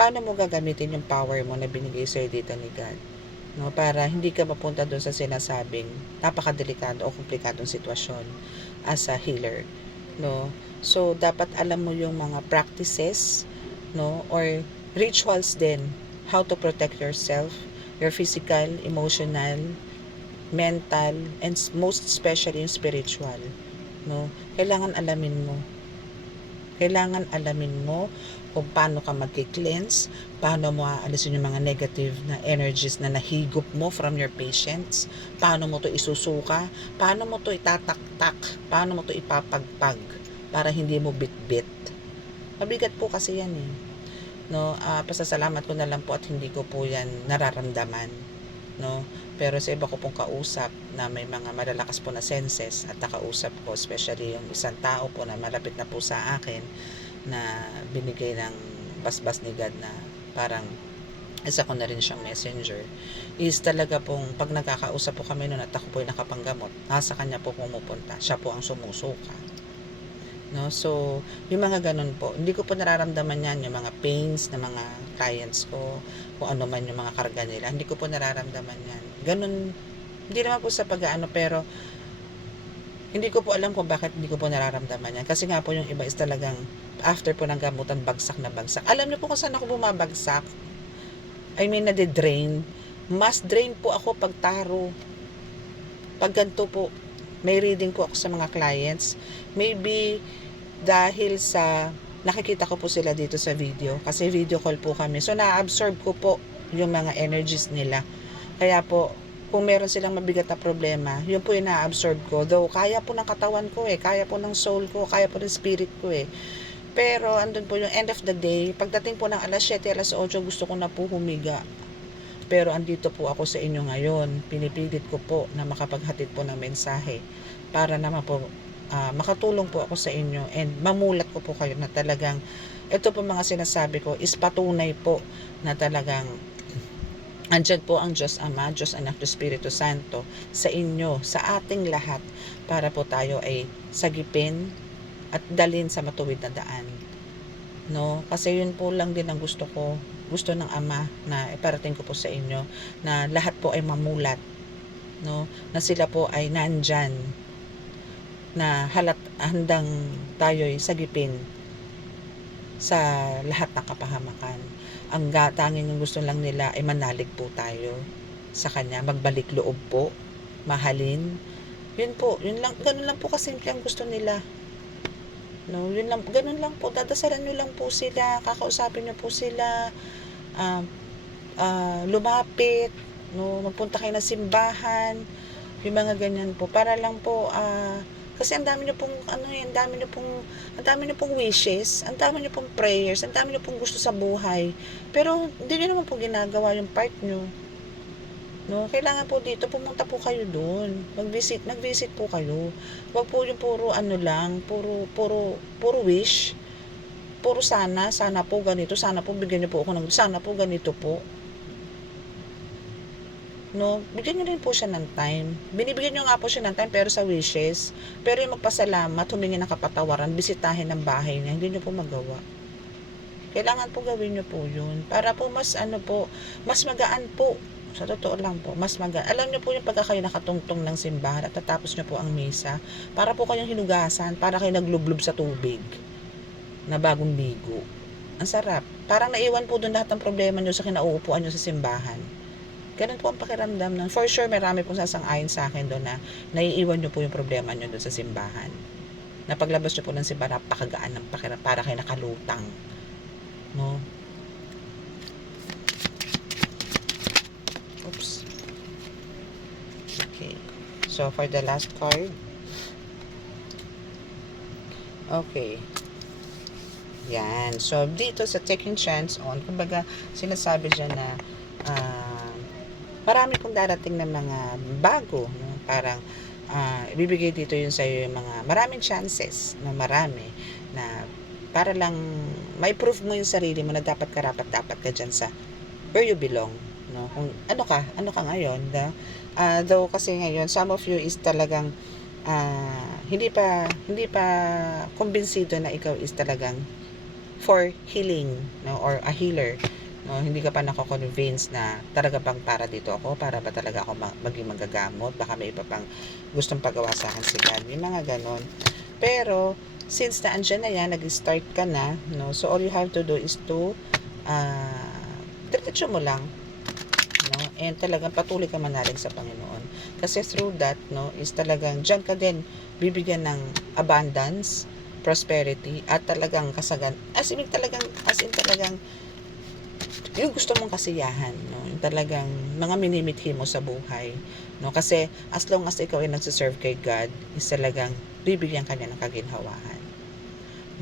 paano mo gagamitin yung power mo na binigay sa'yo dito ni God. No, para hindi ka mapunta doon sa sinasabing napakadelikado o komplikadong sitwasyon as a healer. No? So, dapat alam mo yung mga practices, no, or rituals din, how to protect yourself, your physical, emotional, mental, and most especially yung spiritual. No? Kailangan alamin mo kung paano ka mag-cleanse, paano mo aalisin yung mga negative na energies na nahigop mo from your patients, paano mo to isusuka, paano mo to itataktak, paano mo to ipapagpag para hindi mo bitbit. Mabigat po kasi yan eh. No, pasasalamat ko na lang po at hindi ko po yan nararamdaman. No, pero sa iba ko pong kausap na may mga malalakas po na senses at nakausap ko, especially yung isang tao po na malapit na po sa akin na binigay ng basbas ni God na parang isa ko na rin siyang messenger, is talaga pong pag nagkakausap po kami noon at ako po ay nakapanggamot, nasa kanya po pumupunta, siya po ang sumusuka. No? So, yung mga ganun po, hindi ko po nararamdaman yan, yung mga pains na mga clients ko, kung ano man yung mga karga nila, hindi ko po nararamdaman yan. Ganun, hindi naman po sa pag-aano, pero hindi ko po alam kung bakit hindi ko po nararamdaman yan. Kasi nga po yung iba is talagang, after po ng gamutan, bagsak na bagsak. Alam niyo po kung saan ako bumabagsak? I mean, nade-drain. Mas drain po ako pag taro. Pag ganito po, may reading po ako sa mga clients. Maybe dahil sa nakikita ko po sila dito sa video, kasi video call po kami, so na-absorb ko po yung mga energies nila. Kaya po kung meron silang mabigat na problema, yun po yung na-absorb ko, though kaya po ng katawan ko kaya po ng soul ko, kaya po ng spirit ko pero andun po yung end of the day, pagdating po ng alas 7, alas 8, gusto ko na po humiga. Pero andito po ako sa inyo ngayon, pinipilit ko po na makapaghatid po ng mensahe para naman po makatulong po ako sa inyo and mamulat ko po kayo na talagang ito po mga sinasabi ko is patunay po na talagang andyan po ang Diyos Ama, Diyos Anak, Diyos Espiritu Santo sa inyo, sa ating lahat para po tayo ay sagipin at dalhin sa matuwid na daan. No? Kasi yun po lang din ang gusto ng Ama na iparating ko po sa inyo na lahat po ay mamulat, no? Na sila po ay nandyan na handang tayo'y sagipin sa lahat ng kapahamakan. Ang tanging yung gusto lang nila ay manalig po tayo sa Kanya, magbalik loob po, mahalin. Yun po, yun lang, ganun lang po kasimple ang gusto nila. No, yun lang, ganun lang po, dadasalan nyo lang po sila, kakausapin nyo po sila, lumapit, no, magpunta kayo ng simbahan, yung mga ganyan po, para lang po, kasi ang dami niyo pong ang dami niyo pong wishes, ang dami niyo pong prayers, ang dami niyo pong gusto sa buhay. Pero hindi niyo naman po ginagawa yung part niyo. No, kailangan po dito pumunta po kayo doon. Nag-visit po kayo. Wag po yung puro lang, puro wish. Puro sana po ganito, sana po bigyan niyo po ako sana po ganito po. No, bigyan niyo rin po siya ng time. Binibigyan niyo nga po siya ng time pero sa wishes. Pero yung magpasalamat, humingi ng kapatawaran, bisitahin ng bahay niya, hindi niyo po magawa. Kailangan po gawin niyo po yun. Para po mas mas magaan po. Sa totoo lang po, mas magaan. Alam niyo po yung pagka kayo nakatungtong ng simbahan at tatapos niyo po ang misa, para po kayong hinugasan, para kayo naglublob sa tubig na bagong ligo. Ang sarap. Parang naiwan po doon lahat ng problema niyo sa kinauupuan niyo sa simbahan. Ganun po ang pakiramdam nun. For sure, marami pong sasang-ayon sa akin doon na naiiwan nyo po yung problema nyo doon sa simbahan. Na paglabas nyo po ng simbahan, napakagaan ng pakiramdam, para kayo nakalutang. No? Oops. Okay. So, for the last card. Okay. Yan. So, dito sa taking chance on, kumbaga, sinasabi dyan na marami pong darating na mga bago, no? Parang ibibigay dito yun sa iyo yung mga maraming chances na marami na para lang may proof mo yung sarili mo na dapat ka dyan sa where you belong, no? Kung ano ka ngayon, though kasi ngayon some of you is talagang hindi pa kumbinsido na ikaw is talagang for healing, no, or a healer, no, hindi ka pa nako-convince na talaga bang para dito ako, para ba talaga ako maging magagamot, baka may iba pang gustong pagawa sa akin si God, may mga ganon. Pero since na andyan na yan, nag-start ka na, no, so all you have to do is to diretso mo lang, no, and talagang patuloy ka manalig sa Panginoon, kasi through that, no, is talagang dyan ka din bibigyan ng abundance, prosperity, at talagang kasagan, as in talagang yung gusto mong kasiyahan, no, yung talagang mga minimithi mo sa buhay, no, kasi as long as ikaw ay nagsiserve kay God, is talagang bibigyan ka niya ng kaginhawahan,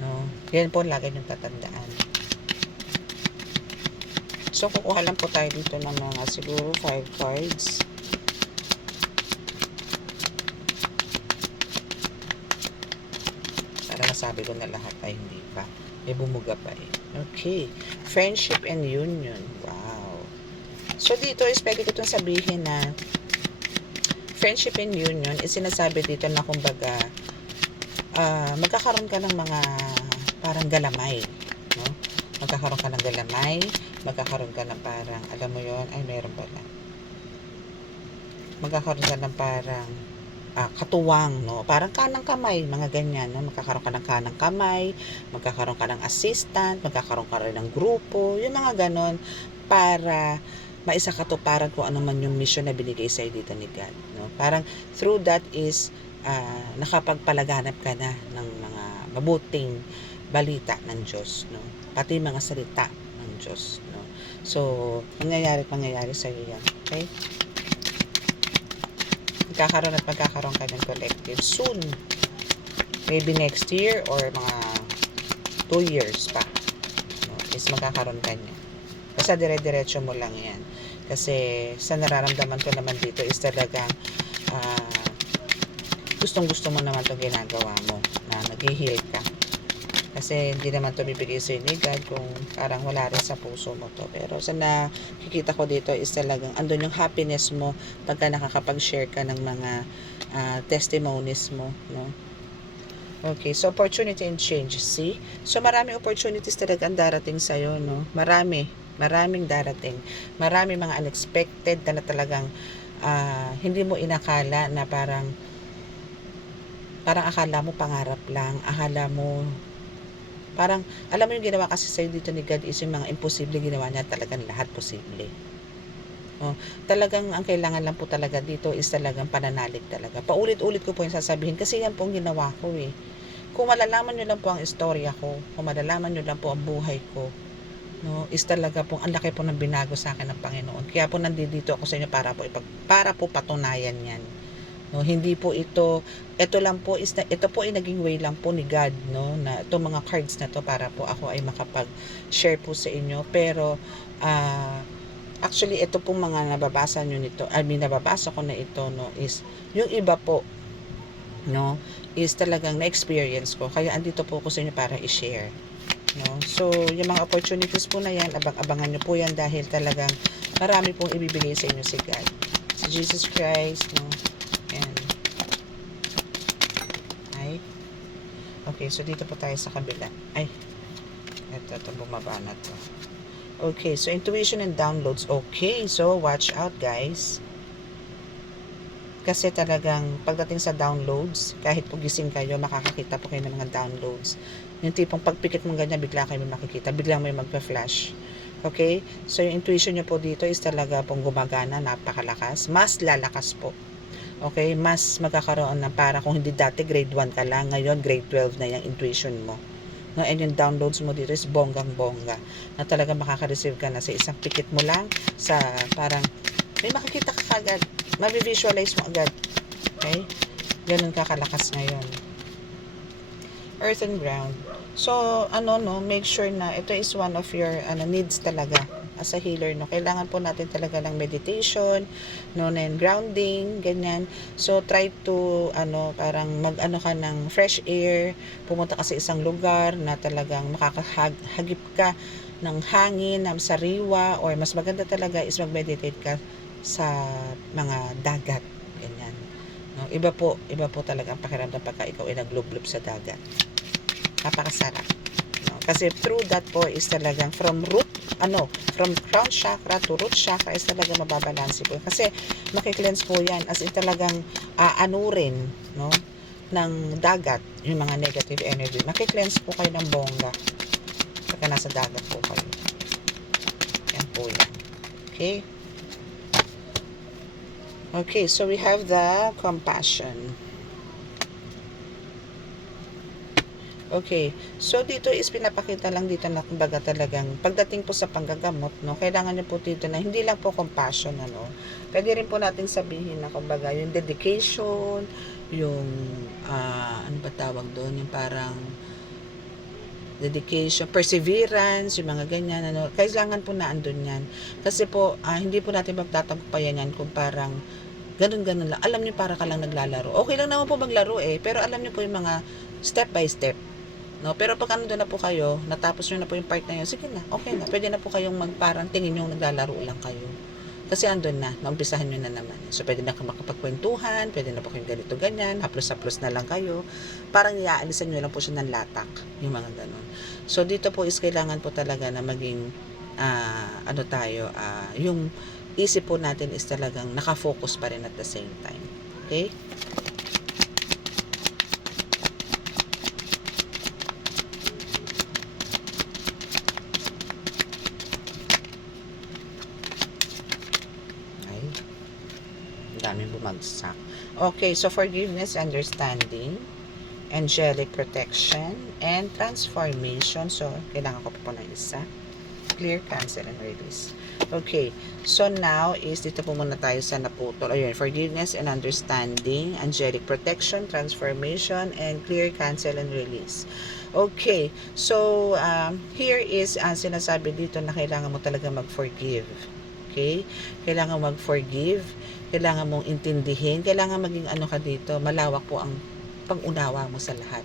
no, yan po lagi yung tatandaan. So kukuha lang po tayo dito ng mga siguro 5 cards. Para masabi ko na lahat ay hindi pa. May bumuga pa eh. Okay. Friendship and union. Wow. So dito is pwede ko itong sabihin na friendship and union is sinasabi dito na kumbaga magkakaroon ka ng mga parang galamay. No? Magkakaroon ka ng galamay. Magkakaroon ka ng parang, alam mo yon, ay meron pala. Magkakaroon ka ng parang katuwang, no? Parang kanang kamay, mga ganyan, no? Magkakaroon ka ng kanang kamay, magkakaroon ka ng assistant, magkakaroon ka rin ng grupo, yung mga ganon, para maisakatuparan kung ano man yung mission na binigay sa'yo dito ni God, no? Parang through that is nakapagpalaganap ka na ng mga mabuting balita ng Diyos, no? Pati mga salita ng Diyos, no? So, mangyayari sa iyo yan, okay? Magkakaroon ka ng collective soon. Maybe next year or mga 2 years pa. No, is magkakaroon ka niya. Basta dire-diretso mo lang yan. Kasi sa nararamdaman ko naman dito is talagang gustong-gusto mo naman itong ginagawa mo na nag-heal ka. Kasi hindi naman ito bibigay sa ni God kung parang wala rin sa puso mo to. Pero sa nakikita ko dito is talagang andun yung happiness mo pagka nakakapag-share ka ng mga testimonies mo, no? Okay, so opportunity and change, see? So maraming opportunities talaga ang darating sa'yo, no? Maraming darating. Maraming mga unexpected na talagang hindi mo inakala na parang akala mo pangarap lang, akala mo parang, alam mo yung ginawa kasi sa'yo dito ni God is yung mga imposible, ginawa niya talagang lahat posible. Talagang ang kailangan lang po talaga dito is talagang pananalig talaga. Paulit-ulit ko po yung sasabihin kasi yan po ang ginawa ko eh. Kung malalaman nyo lang po ang istorya ko, kung malalaman nyo lang po ang buhay ko, no, is talaga po ang laki po ng binago sa akin ng Panginoon. Kaya po nandito ako sa inyo para po patunayan yan. No, hindi po ito lang po ito po ay naging way lang po ni God, no, na itong mga cards na to para po ako ay makapag-share po sa inyo. Pero actually ito pong mga nababasa nyo nito, nababasa ko na ito, no, is yung iba po, no, is talagang na-experience ko. Kaya andito po ako sa inyo para i-share, no. So yung mga opportunities po na yan, abangan nyo po yan dahil talagang marami pong ibibigay sa inyo si God, si Jesus Christ, no. Okay, so dito po tayo sa kabila. Ito bumaba na to. Okay, so intuition and downloads. Okay, so watch out guys. Kasi talagang pagdating sa downloads, kahit po gising kayo, makakakita po kayo ng mga downloads. Yung tipong pagpikit mo ganyan, bigla kayo makikita, bigla may magpa-flash. Okay, so yung intuition nyo po dito is talaga pong gumagana, napakalakas. Mas lalakas po. Okay, mas magkakaroon ng para kung hindi dati grade 1 ka lang, ngayon grade 12 na yung intuition mo. No, and yung downloads mo dito is bonggang-bongga. Na talaga makaka-receive ka na sa isang pikit mo lang, sa parang may makikita ka agad, mabivisualize mo agad. Okay? Ganun kakalakas ngayon. Earth and ground. So, make sure na ito is one of your needs talaga as a healer, no. Kailangan po natin talaga ng meditation, no, and grounding, ganyan. So try to parang ka ng fresh air, pumunta ka sa isang lugar na talagang makakahagip ka ng hangin, ng sariwa, or mas maganda talaga is mag-meditate ka sa mga dagat, ganyan. No, iba po talaga ang pakiramdam pagka ikaw ay naglublob sa dagat. Napakasarap. No? Kasi through that po is talagang from crown chakra to root chakra is talaga mababalanse po. Kasi makikleanse po yan as in talagang anurin, no? Ng dagat, yung mga negative energy. Makikleanse po kayo ng bongga pagka nasa dagat po kayo. Yan po yan. Okay? Okay, so we have the compassion. Okay, so dito is pinapakita lang dito na kumbaga talagang pagdating po sa panggagamot, no, kailangan nyo po dito na hindi lang po compassion, ano, pwede rin po natin sabihin na kumbaga yung dedication, yung, ano ba tawag doon, yung parang dedication, perseverance, yung mga ganyan, ano, kailangan po na andun yan. Kasi po, hindi po natin magtatagumpayan yan kung parang ganun-ganun lang. Alam niyo para ka lang naglalaro. Okay lang naman po maglaro pero alam niyo po yung mga step by step. No, pero pag ano na po kayo, natapos niyo na po yung part na yun, sige na, okay na. Pwede na po kayong magparang tingin yung naglalaro lang kayo. Kasi andun na, naumpisahan nyo na naman. So, pwede na makapagkwentuhan, pwede na po kayong ganito, ganyan, haplos-haplos na lang kayo. Parang iaalisan nyo lang po siya ng latak, yung mga ganun. So, dito po is kailangan po talaga na maging, yung isip po natin is talagang nakafocus pa rin at the same time. Okay? Daming bumagsak. Okay, so forgiveness, understanding, angelic protection, and transformation. So, kailangan ko po ng isa. Clear, cancel, and release. Okay, so now is dito po muna tayo sa naputol. Ayun, forgiveness and understanding, angelic protection, transformation, and clear, cancel, and release. Okay, so here is sinasabi dito na kailangan mo talaga mag-forgive. Okay? Kailangan mag-forgive, kailangan mong intindihin, kailangan maging ano ka dito, malawak po ang pang-unawa mo sa lahat.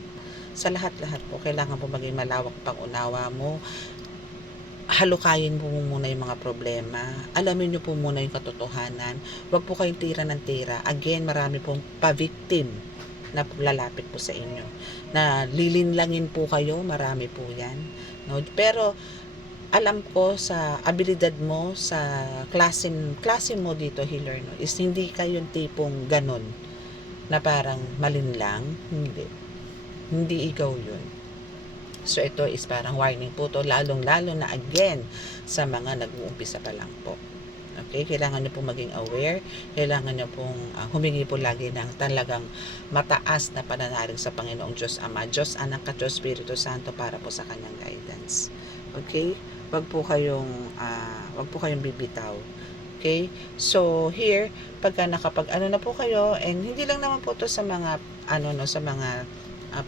Sa lahat-lahat po, kailangan po maging malawak pang-unawa mo. Halukayin po muna yung mga problema. Alamin nyo po muna yung katotohanan. Huwag po kayong tira ng tira. Again, marami pong pa-victim na lalapit po sa inyo. Na lilinlangin po kayo, marami po yan. No? Pero, alam ko sa abilidad mo, sa klase mo dito, healer, no, is hindi kayo yung tipong ganun na parang malinlang. Hindi ikaw yun. So, ito is parang warning po to, lalong-lalo na again sa mga nag-uumpisa pa lang po. Okay? Kailangan nyo pong maging aware. Kailangan nyo pong humingi po lagi ng talagang mataas na pananalig sa Panginoong Diyos Ama, Diyos Anak at Diyos Espiritu Santo para po sa kanyang guidance. Okay? Wag po kayong bibitaw. Okay? So, here, pagka nakapag-ano na po kayo, and hindi lang naman po to sa mga, sa mga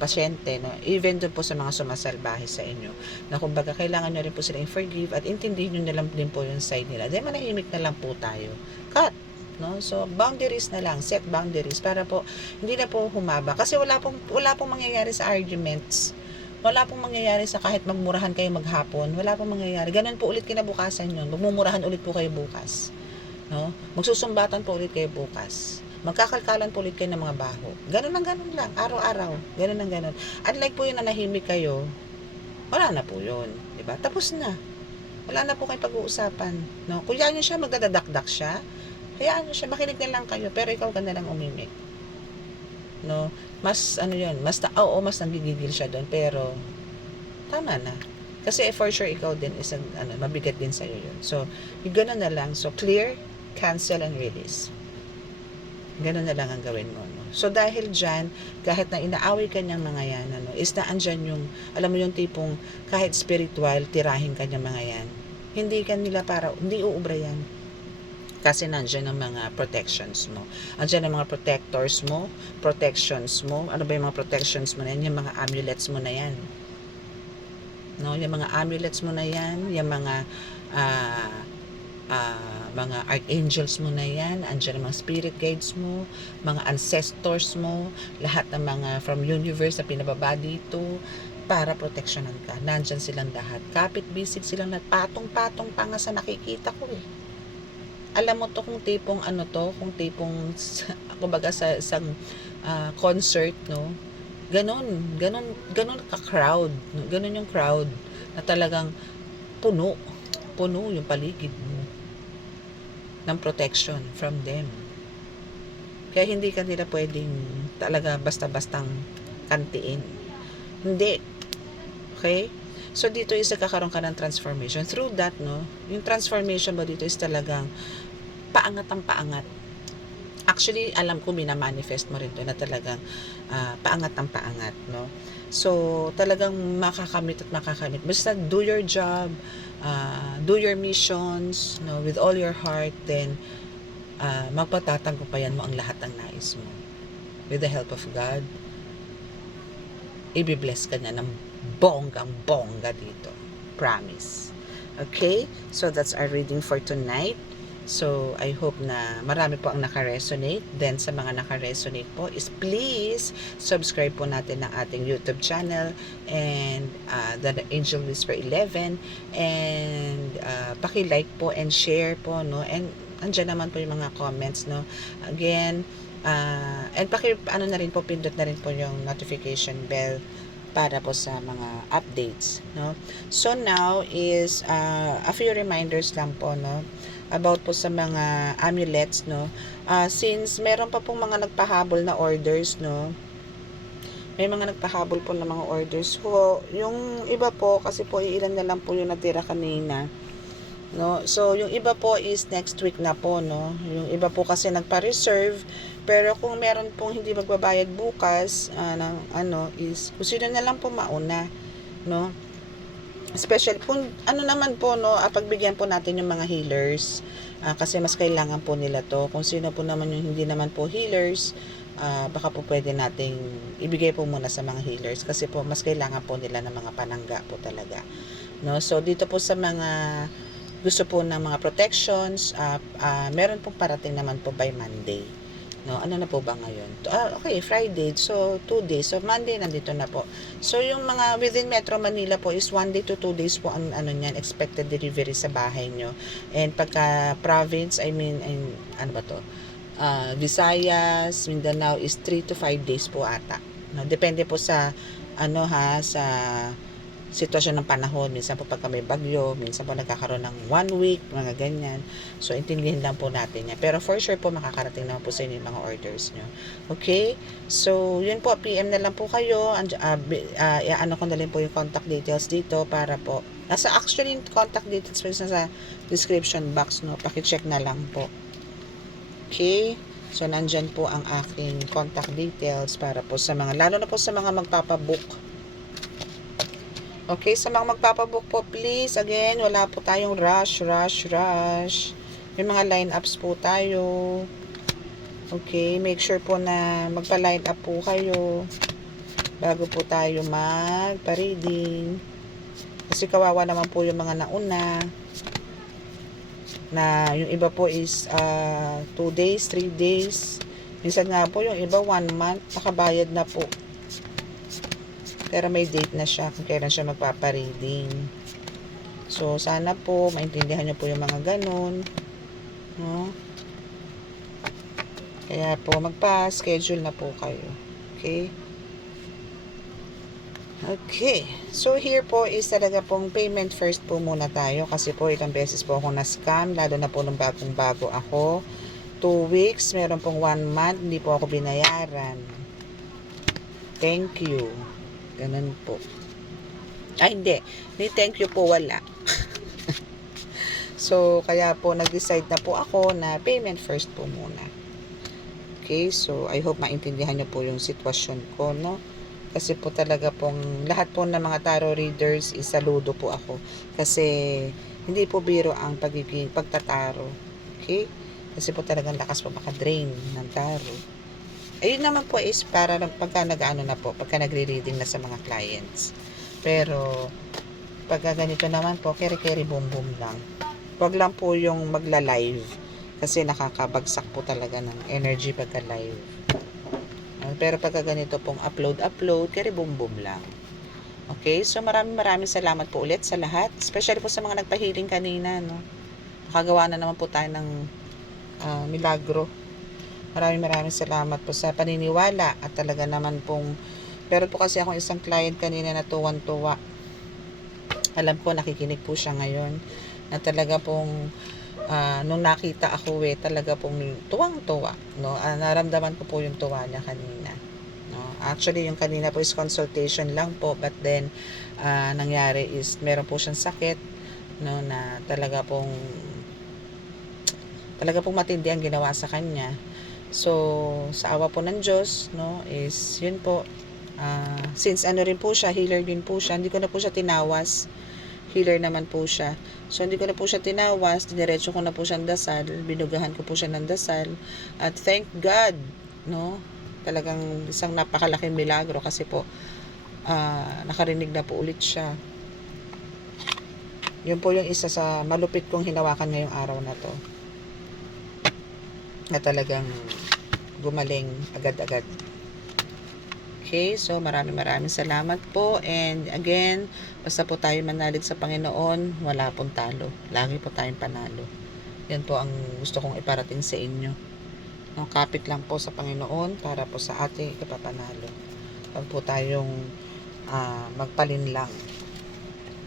pasyente, no? Even doon po sa mga sumasalbahe sa inyo, na kumbaga, kailangan nyo rin po sila i-forgive at intindihin nyo na lang din po yung side nila. Then, manahimik na lang po tayo. Cut! No? So, boundaries na lang. Set boundaries para po, hindi na po humaba. Kasi wala pong mangyayari sa arguments. Wala pong mangyayari sa kahit magmurahan kayo maghapon. Wala pong mangyayari. Ganun po ulit kinabukasan yun. Magmumurahan ulit po kayo bukas. No? Magsusumbatan po ulit kayo bukas. Magkakalkalan po ulit kayo ng mga baho. Ganun lang. Araw-araw. Ganun. Unlike po yun na nahimik kayo, wala na po yun. Diba? Tapos na. Wala na po kayong pag-uusapan. No? Kung yan siya, magdadakdak siya, hayaan nyo siya, makinig na lang kayo, pero ikaw ka na lang umimik. No? Mas mas nanggigigil siya doon, pero tama na. Kasi for sure ikaw din is mabigat din sa iyo 'yun. So, ganoon na lang. So, clear, cancel, and release. Ganoon na lang ang gawin mo, no? So, dahil diyan, kahit na inaaway ka niyang mga yan, is na andyan yung, alam mo yung tipong kahit spiritual, tirahin ka niyang mga yan. Hindi uubra yan. Kasi nandiyan ang mga protections mo. Andiyan ang mga protections mo. Ano ba yung mga protections mo na yan? Yung mga amulets mo na yan. No? Yung mga amulets mo na yan, yung mga archangels mo na yan, andiyan ang mga spirit guides mo, mga ancestors mo, lahat ng mga from universe na pinababa dito, para proteksyonan ka. Nandyan silang lahat. Kapit bisig silang lahat. Patong-patong pa nga sa nakikita ko . alam mo to kung tipong ano to, kung tipong kumbaga sa isang concert, no? Ganon ka-crowd, no? Ganon yung crowd na talagang puno, puno yung paligid mo ng protection from them. Kaya hindi ka nila pwedeng talaga basta-bastang kantiin. Hindi. Okay? So, dito is nagkakaroon ka ng transformation. Through that, no, yung transformation mo dito is talagang paangat ang paangat. Actually, alam ko, minamanifest mo rin to na talagang paangat ang paangat, no? So, talagang makakamit at makakamit. Basta do your job, do your missions, no, with all your heart, then magpatatagumpayan mo ang lahat ng nais mo. With the help of God, i-bless ka niya ng bonggang-bongga dito. Promise. Okay? So, that's our reading for tonight. So, I hope na marami po ang naka-resonate. Then, sa mga naka-resonate po is please subscribe po natin ng ating YouTube channel and the Angel Whisper 11 and paki-like po and share po, no? And andyan naman po yung mga comments, no? Again, and ano na rin po, pindot na rin po yung notification bell para po sa mga updates, no? So now is a few reminders lang po, no, about po sa mga amulets, no. Since meron pa pong mga nagpahabol na orders, no, may mga nagpahabol po ng mga orders. So, yung iba po, kasi po ilan na lang po yung natira kanina, no. So, yung iba po is next week na po, no. Yung iba po kasi nagpa-reserve, pero kung meron pong hindi magbabayad bukas ng ano is kung sino na lang po mauna, no. Especially kung ano naman po, no, pagbigyan po natin yung mga healers, kasi mas kailangan po nila to. Kung sino po naman yung hindi naman po healers, baka po pwede nating ibigay po muna sa mga healers kasi po mas kailangan po nila ng mga panangga po talaga, no. So dito po sa mga gusto po ng mga protections, meron pong parating naman po by Monday, no. Ano na po ba ngayon? Okay, Friday. So 2 days. So Monday nandito na po. So yung mga within Metro Manila po is 1 day to 2 days po ang ano niyan, expected delivery sa bahay nyo. And pagka province, ano ba to? Visayas, Mindanao is 3 to 5 days po ata. No, depende po sa ano sa sitwasyon ng panahon. Minsan po pagka may bagyo, minsan po nagkakaroon ng 1 week, mga ganyan. So, intindihin lang po natin yan. Pero for sure po, makakarating naman po sa inyo yung mga orders nyo. Okay? So, yun po, PM na lang po kayo. Ano ko na rin po yung contact details dito para po. Actually, yung contact details po sa description box, no? Pakicheck na lang po. Okay? So, nandyan po ang aking contact details para po sa mga, lalo na po sa mga magpapabook. Okay, sa mga magpapabook po, please, again, wala po tayong rush. May mga line-ups po tayo. Okay, make sure po na magpa-line up po kayo bago po tayo magpa-reading. Kasi kawawa naman po yung mga nauna na yung iba po is 2 days, 3 days. Minsan nga po yung iba 1 month, nakabayad na po. Pero may date na siya kung kailan siya magpapa-reading. So, sana po maintindihan niyo po yung mga ganun. No? Kaya po, magpa-schedule na po kayo. Okay? Okay. So, here po is talaga pong payment first po muna tayo. Kasi po, ilang beses po ako na-scam. Lalo na po nung bagong-bago ako. 2 weeks, meron pong 1 month, hindi po ako binayaran. Thank you. Ganun po. Hindi. Ni thank you po wala. So, kaya po nag-decide na po ako na payment first po muna. Okay, so I hope maintindihan niyo po yung sitwasyon ko, no? Kasi po talaga pong lahat po ng mga tarot readers is saludo po ako. Kasi hindi po biro ang pagtataro. Okay? Kasi po talagang lakas po makadrain ng tarot. Ayun naman po is para pagka nag-ano na po, pagka nagre-reading na sa mga clients. Pero, pagka ganito naman po, keri-keri boom-boom lang. Wag lang po yung magla-live. Kasi nakakabagsak po talaga ng energy pagka live. Pero pagka ganito pong upload, keri boom-boom lang. Okay? So, maraming salamat po ulit sa lahat. Especially po sa mga nagpa-healing kanina, no? Nakagawa na naman po tayo ng milagro. Maraming salamat po sa paniniwala at talaga naman pong, pero po kasi akong isang client kanina na tuwan-tuwa. Alam ko nakikinig po siya ngayon na talaga pong nung nakita ako talaga pong tuwang-tuwa, no? Naramdaman ko po yung tuwa niya kanina. No? Actually, yung kanina po is consultation lang po, but then nangyari is meron po siyang sakit, no, na talaga pong matindi ang ginawa sa kanya. So, sa awa po ng Diyos, no, is yun po, since ano rin po siya, healer din po siya, hindi ko na po siya tinawas. Healer naman po siya. So, hindi ko na po siya tinawas, diniretso ko na po siyang dasal, binugahan ko po siya ng dasal, at thank God, no, talagang isang napakalaking milagro kasi po, nakarinig na po ulit siya. Yun po yung isa sa malupit kong hinawakan ngayong araw na to, na talagang gumaling agad-agad. Okay, so maraming salamat po, and again, basta po tayo manalig sa Panginoon, wala pong talo. Lagi po tayong panalo. Yan po ang gusto kong iparating sa inyo. No, kapit lang po sa Panginoon para po sa ating ipapanalo. Huwag po tayong magpalinlang.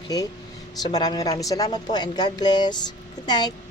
Okay? So maraming salamat po, and God bless. Good night.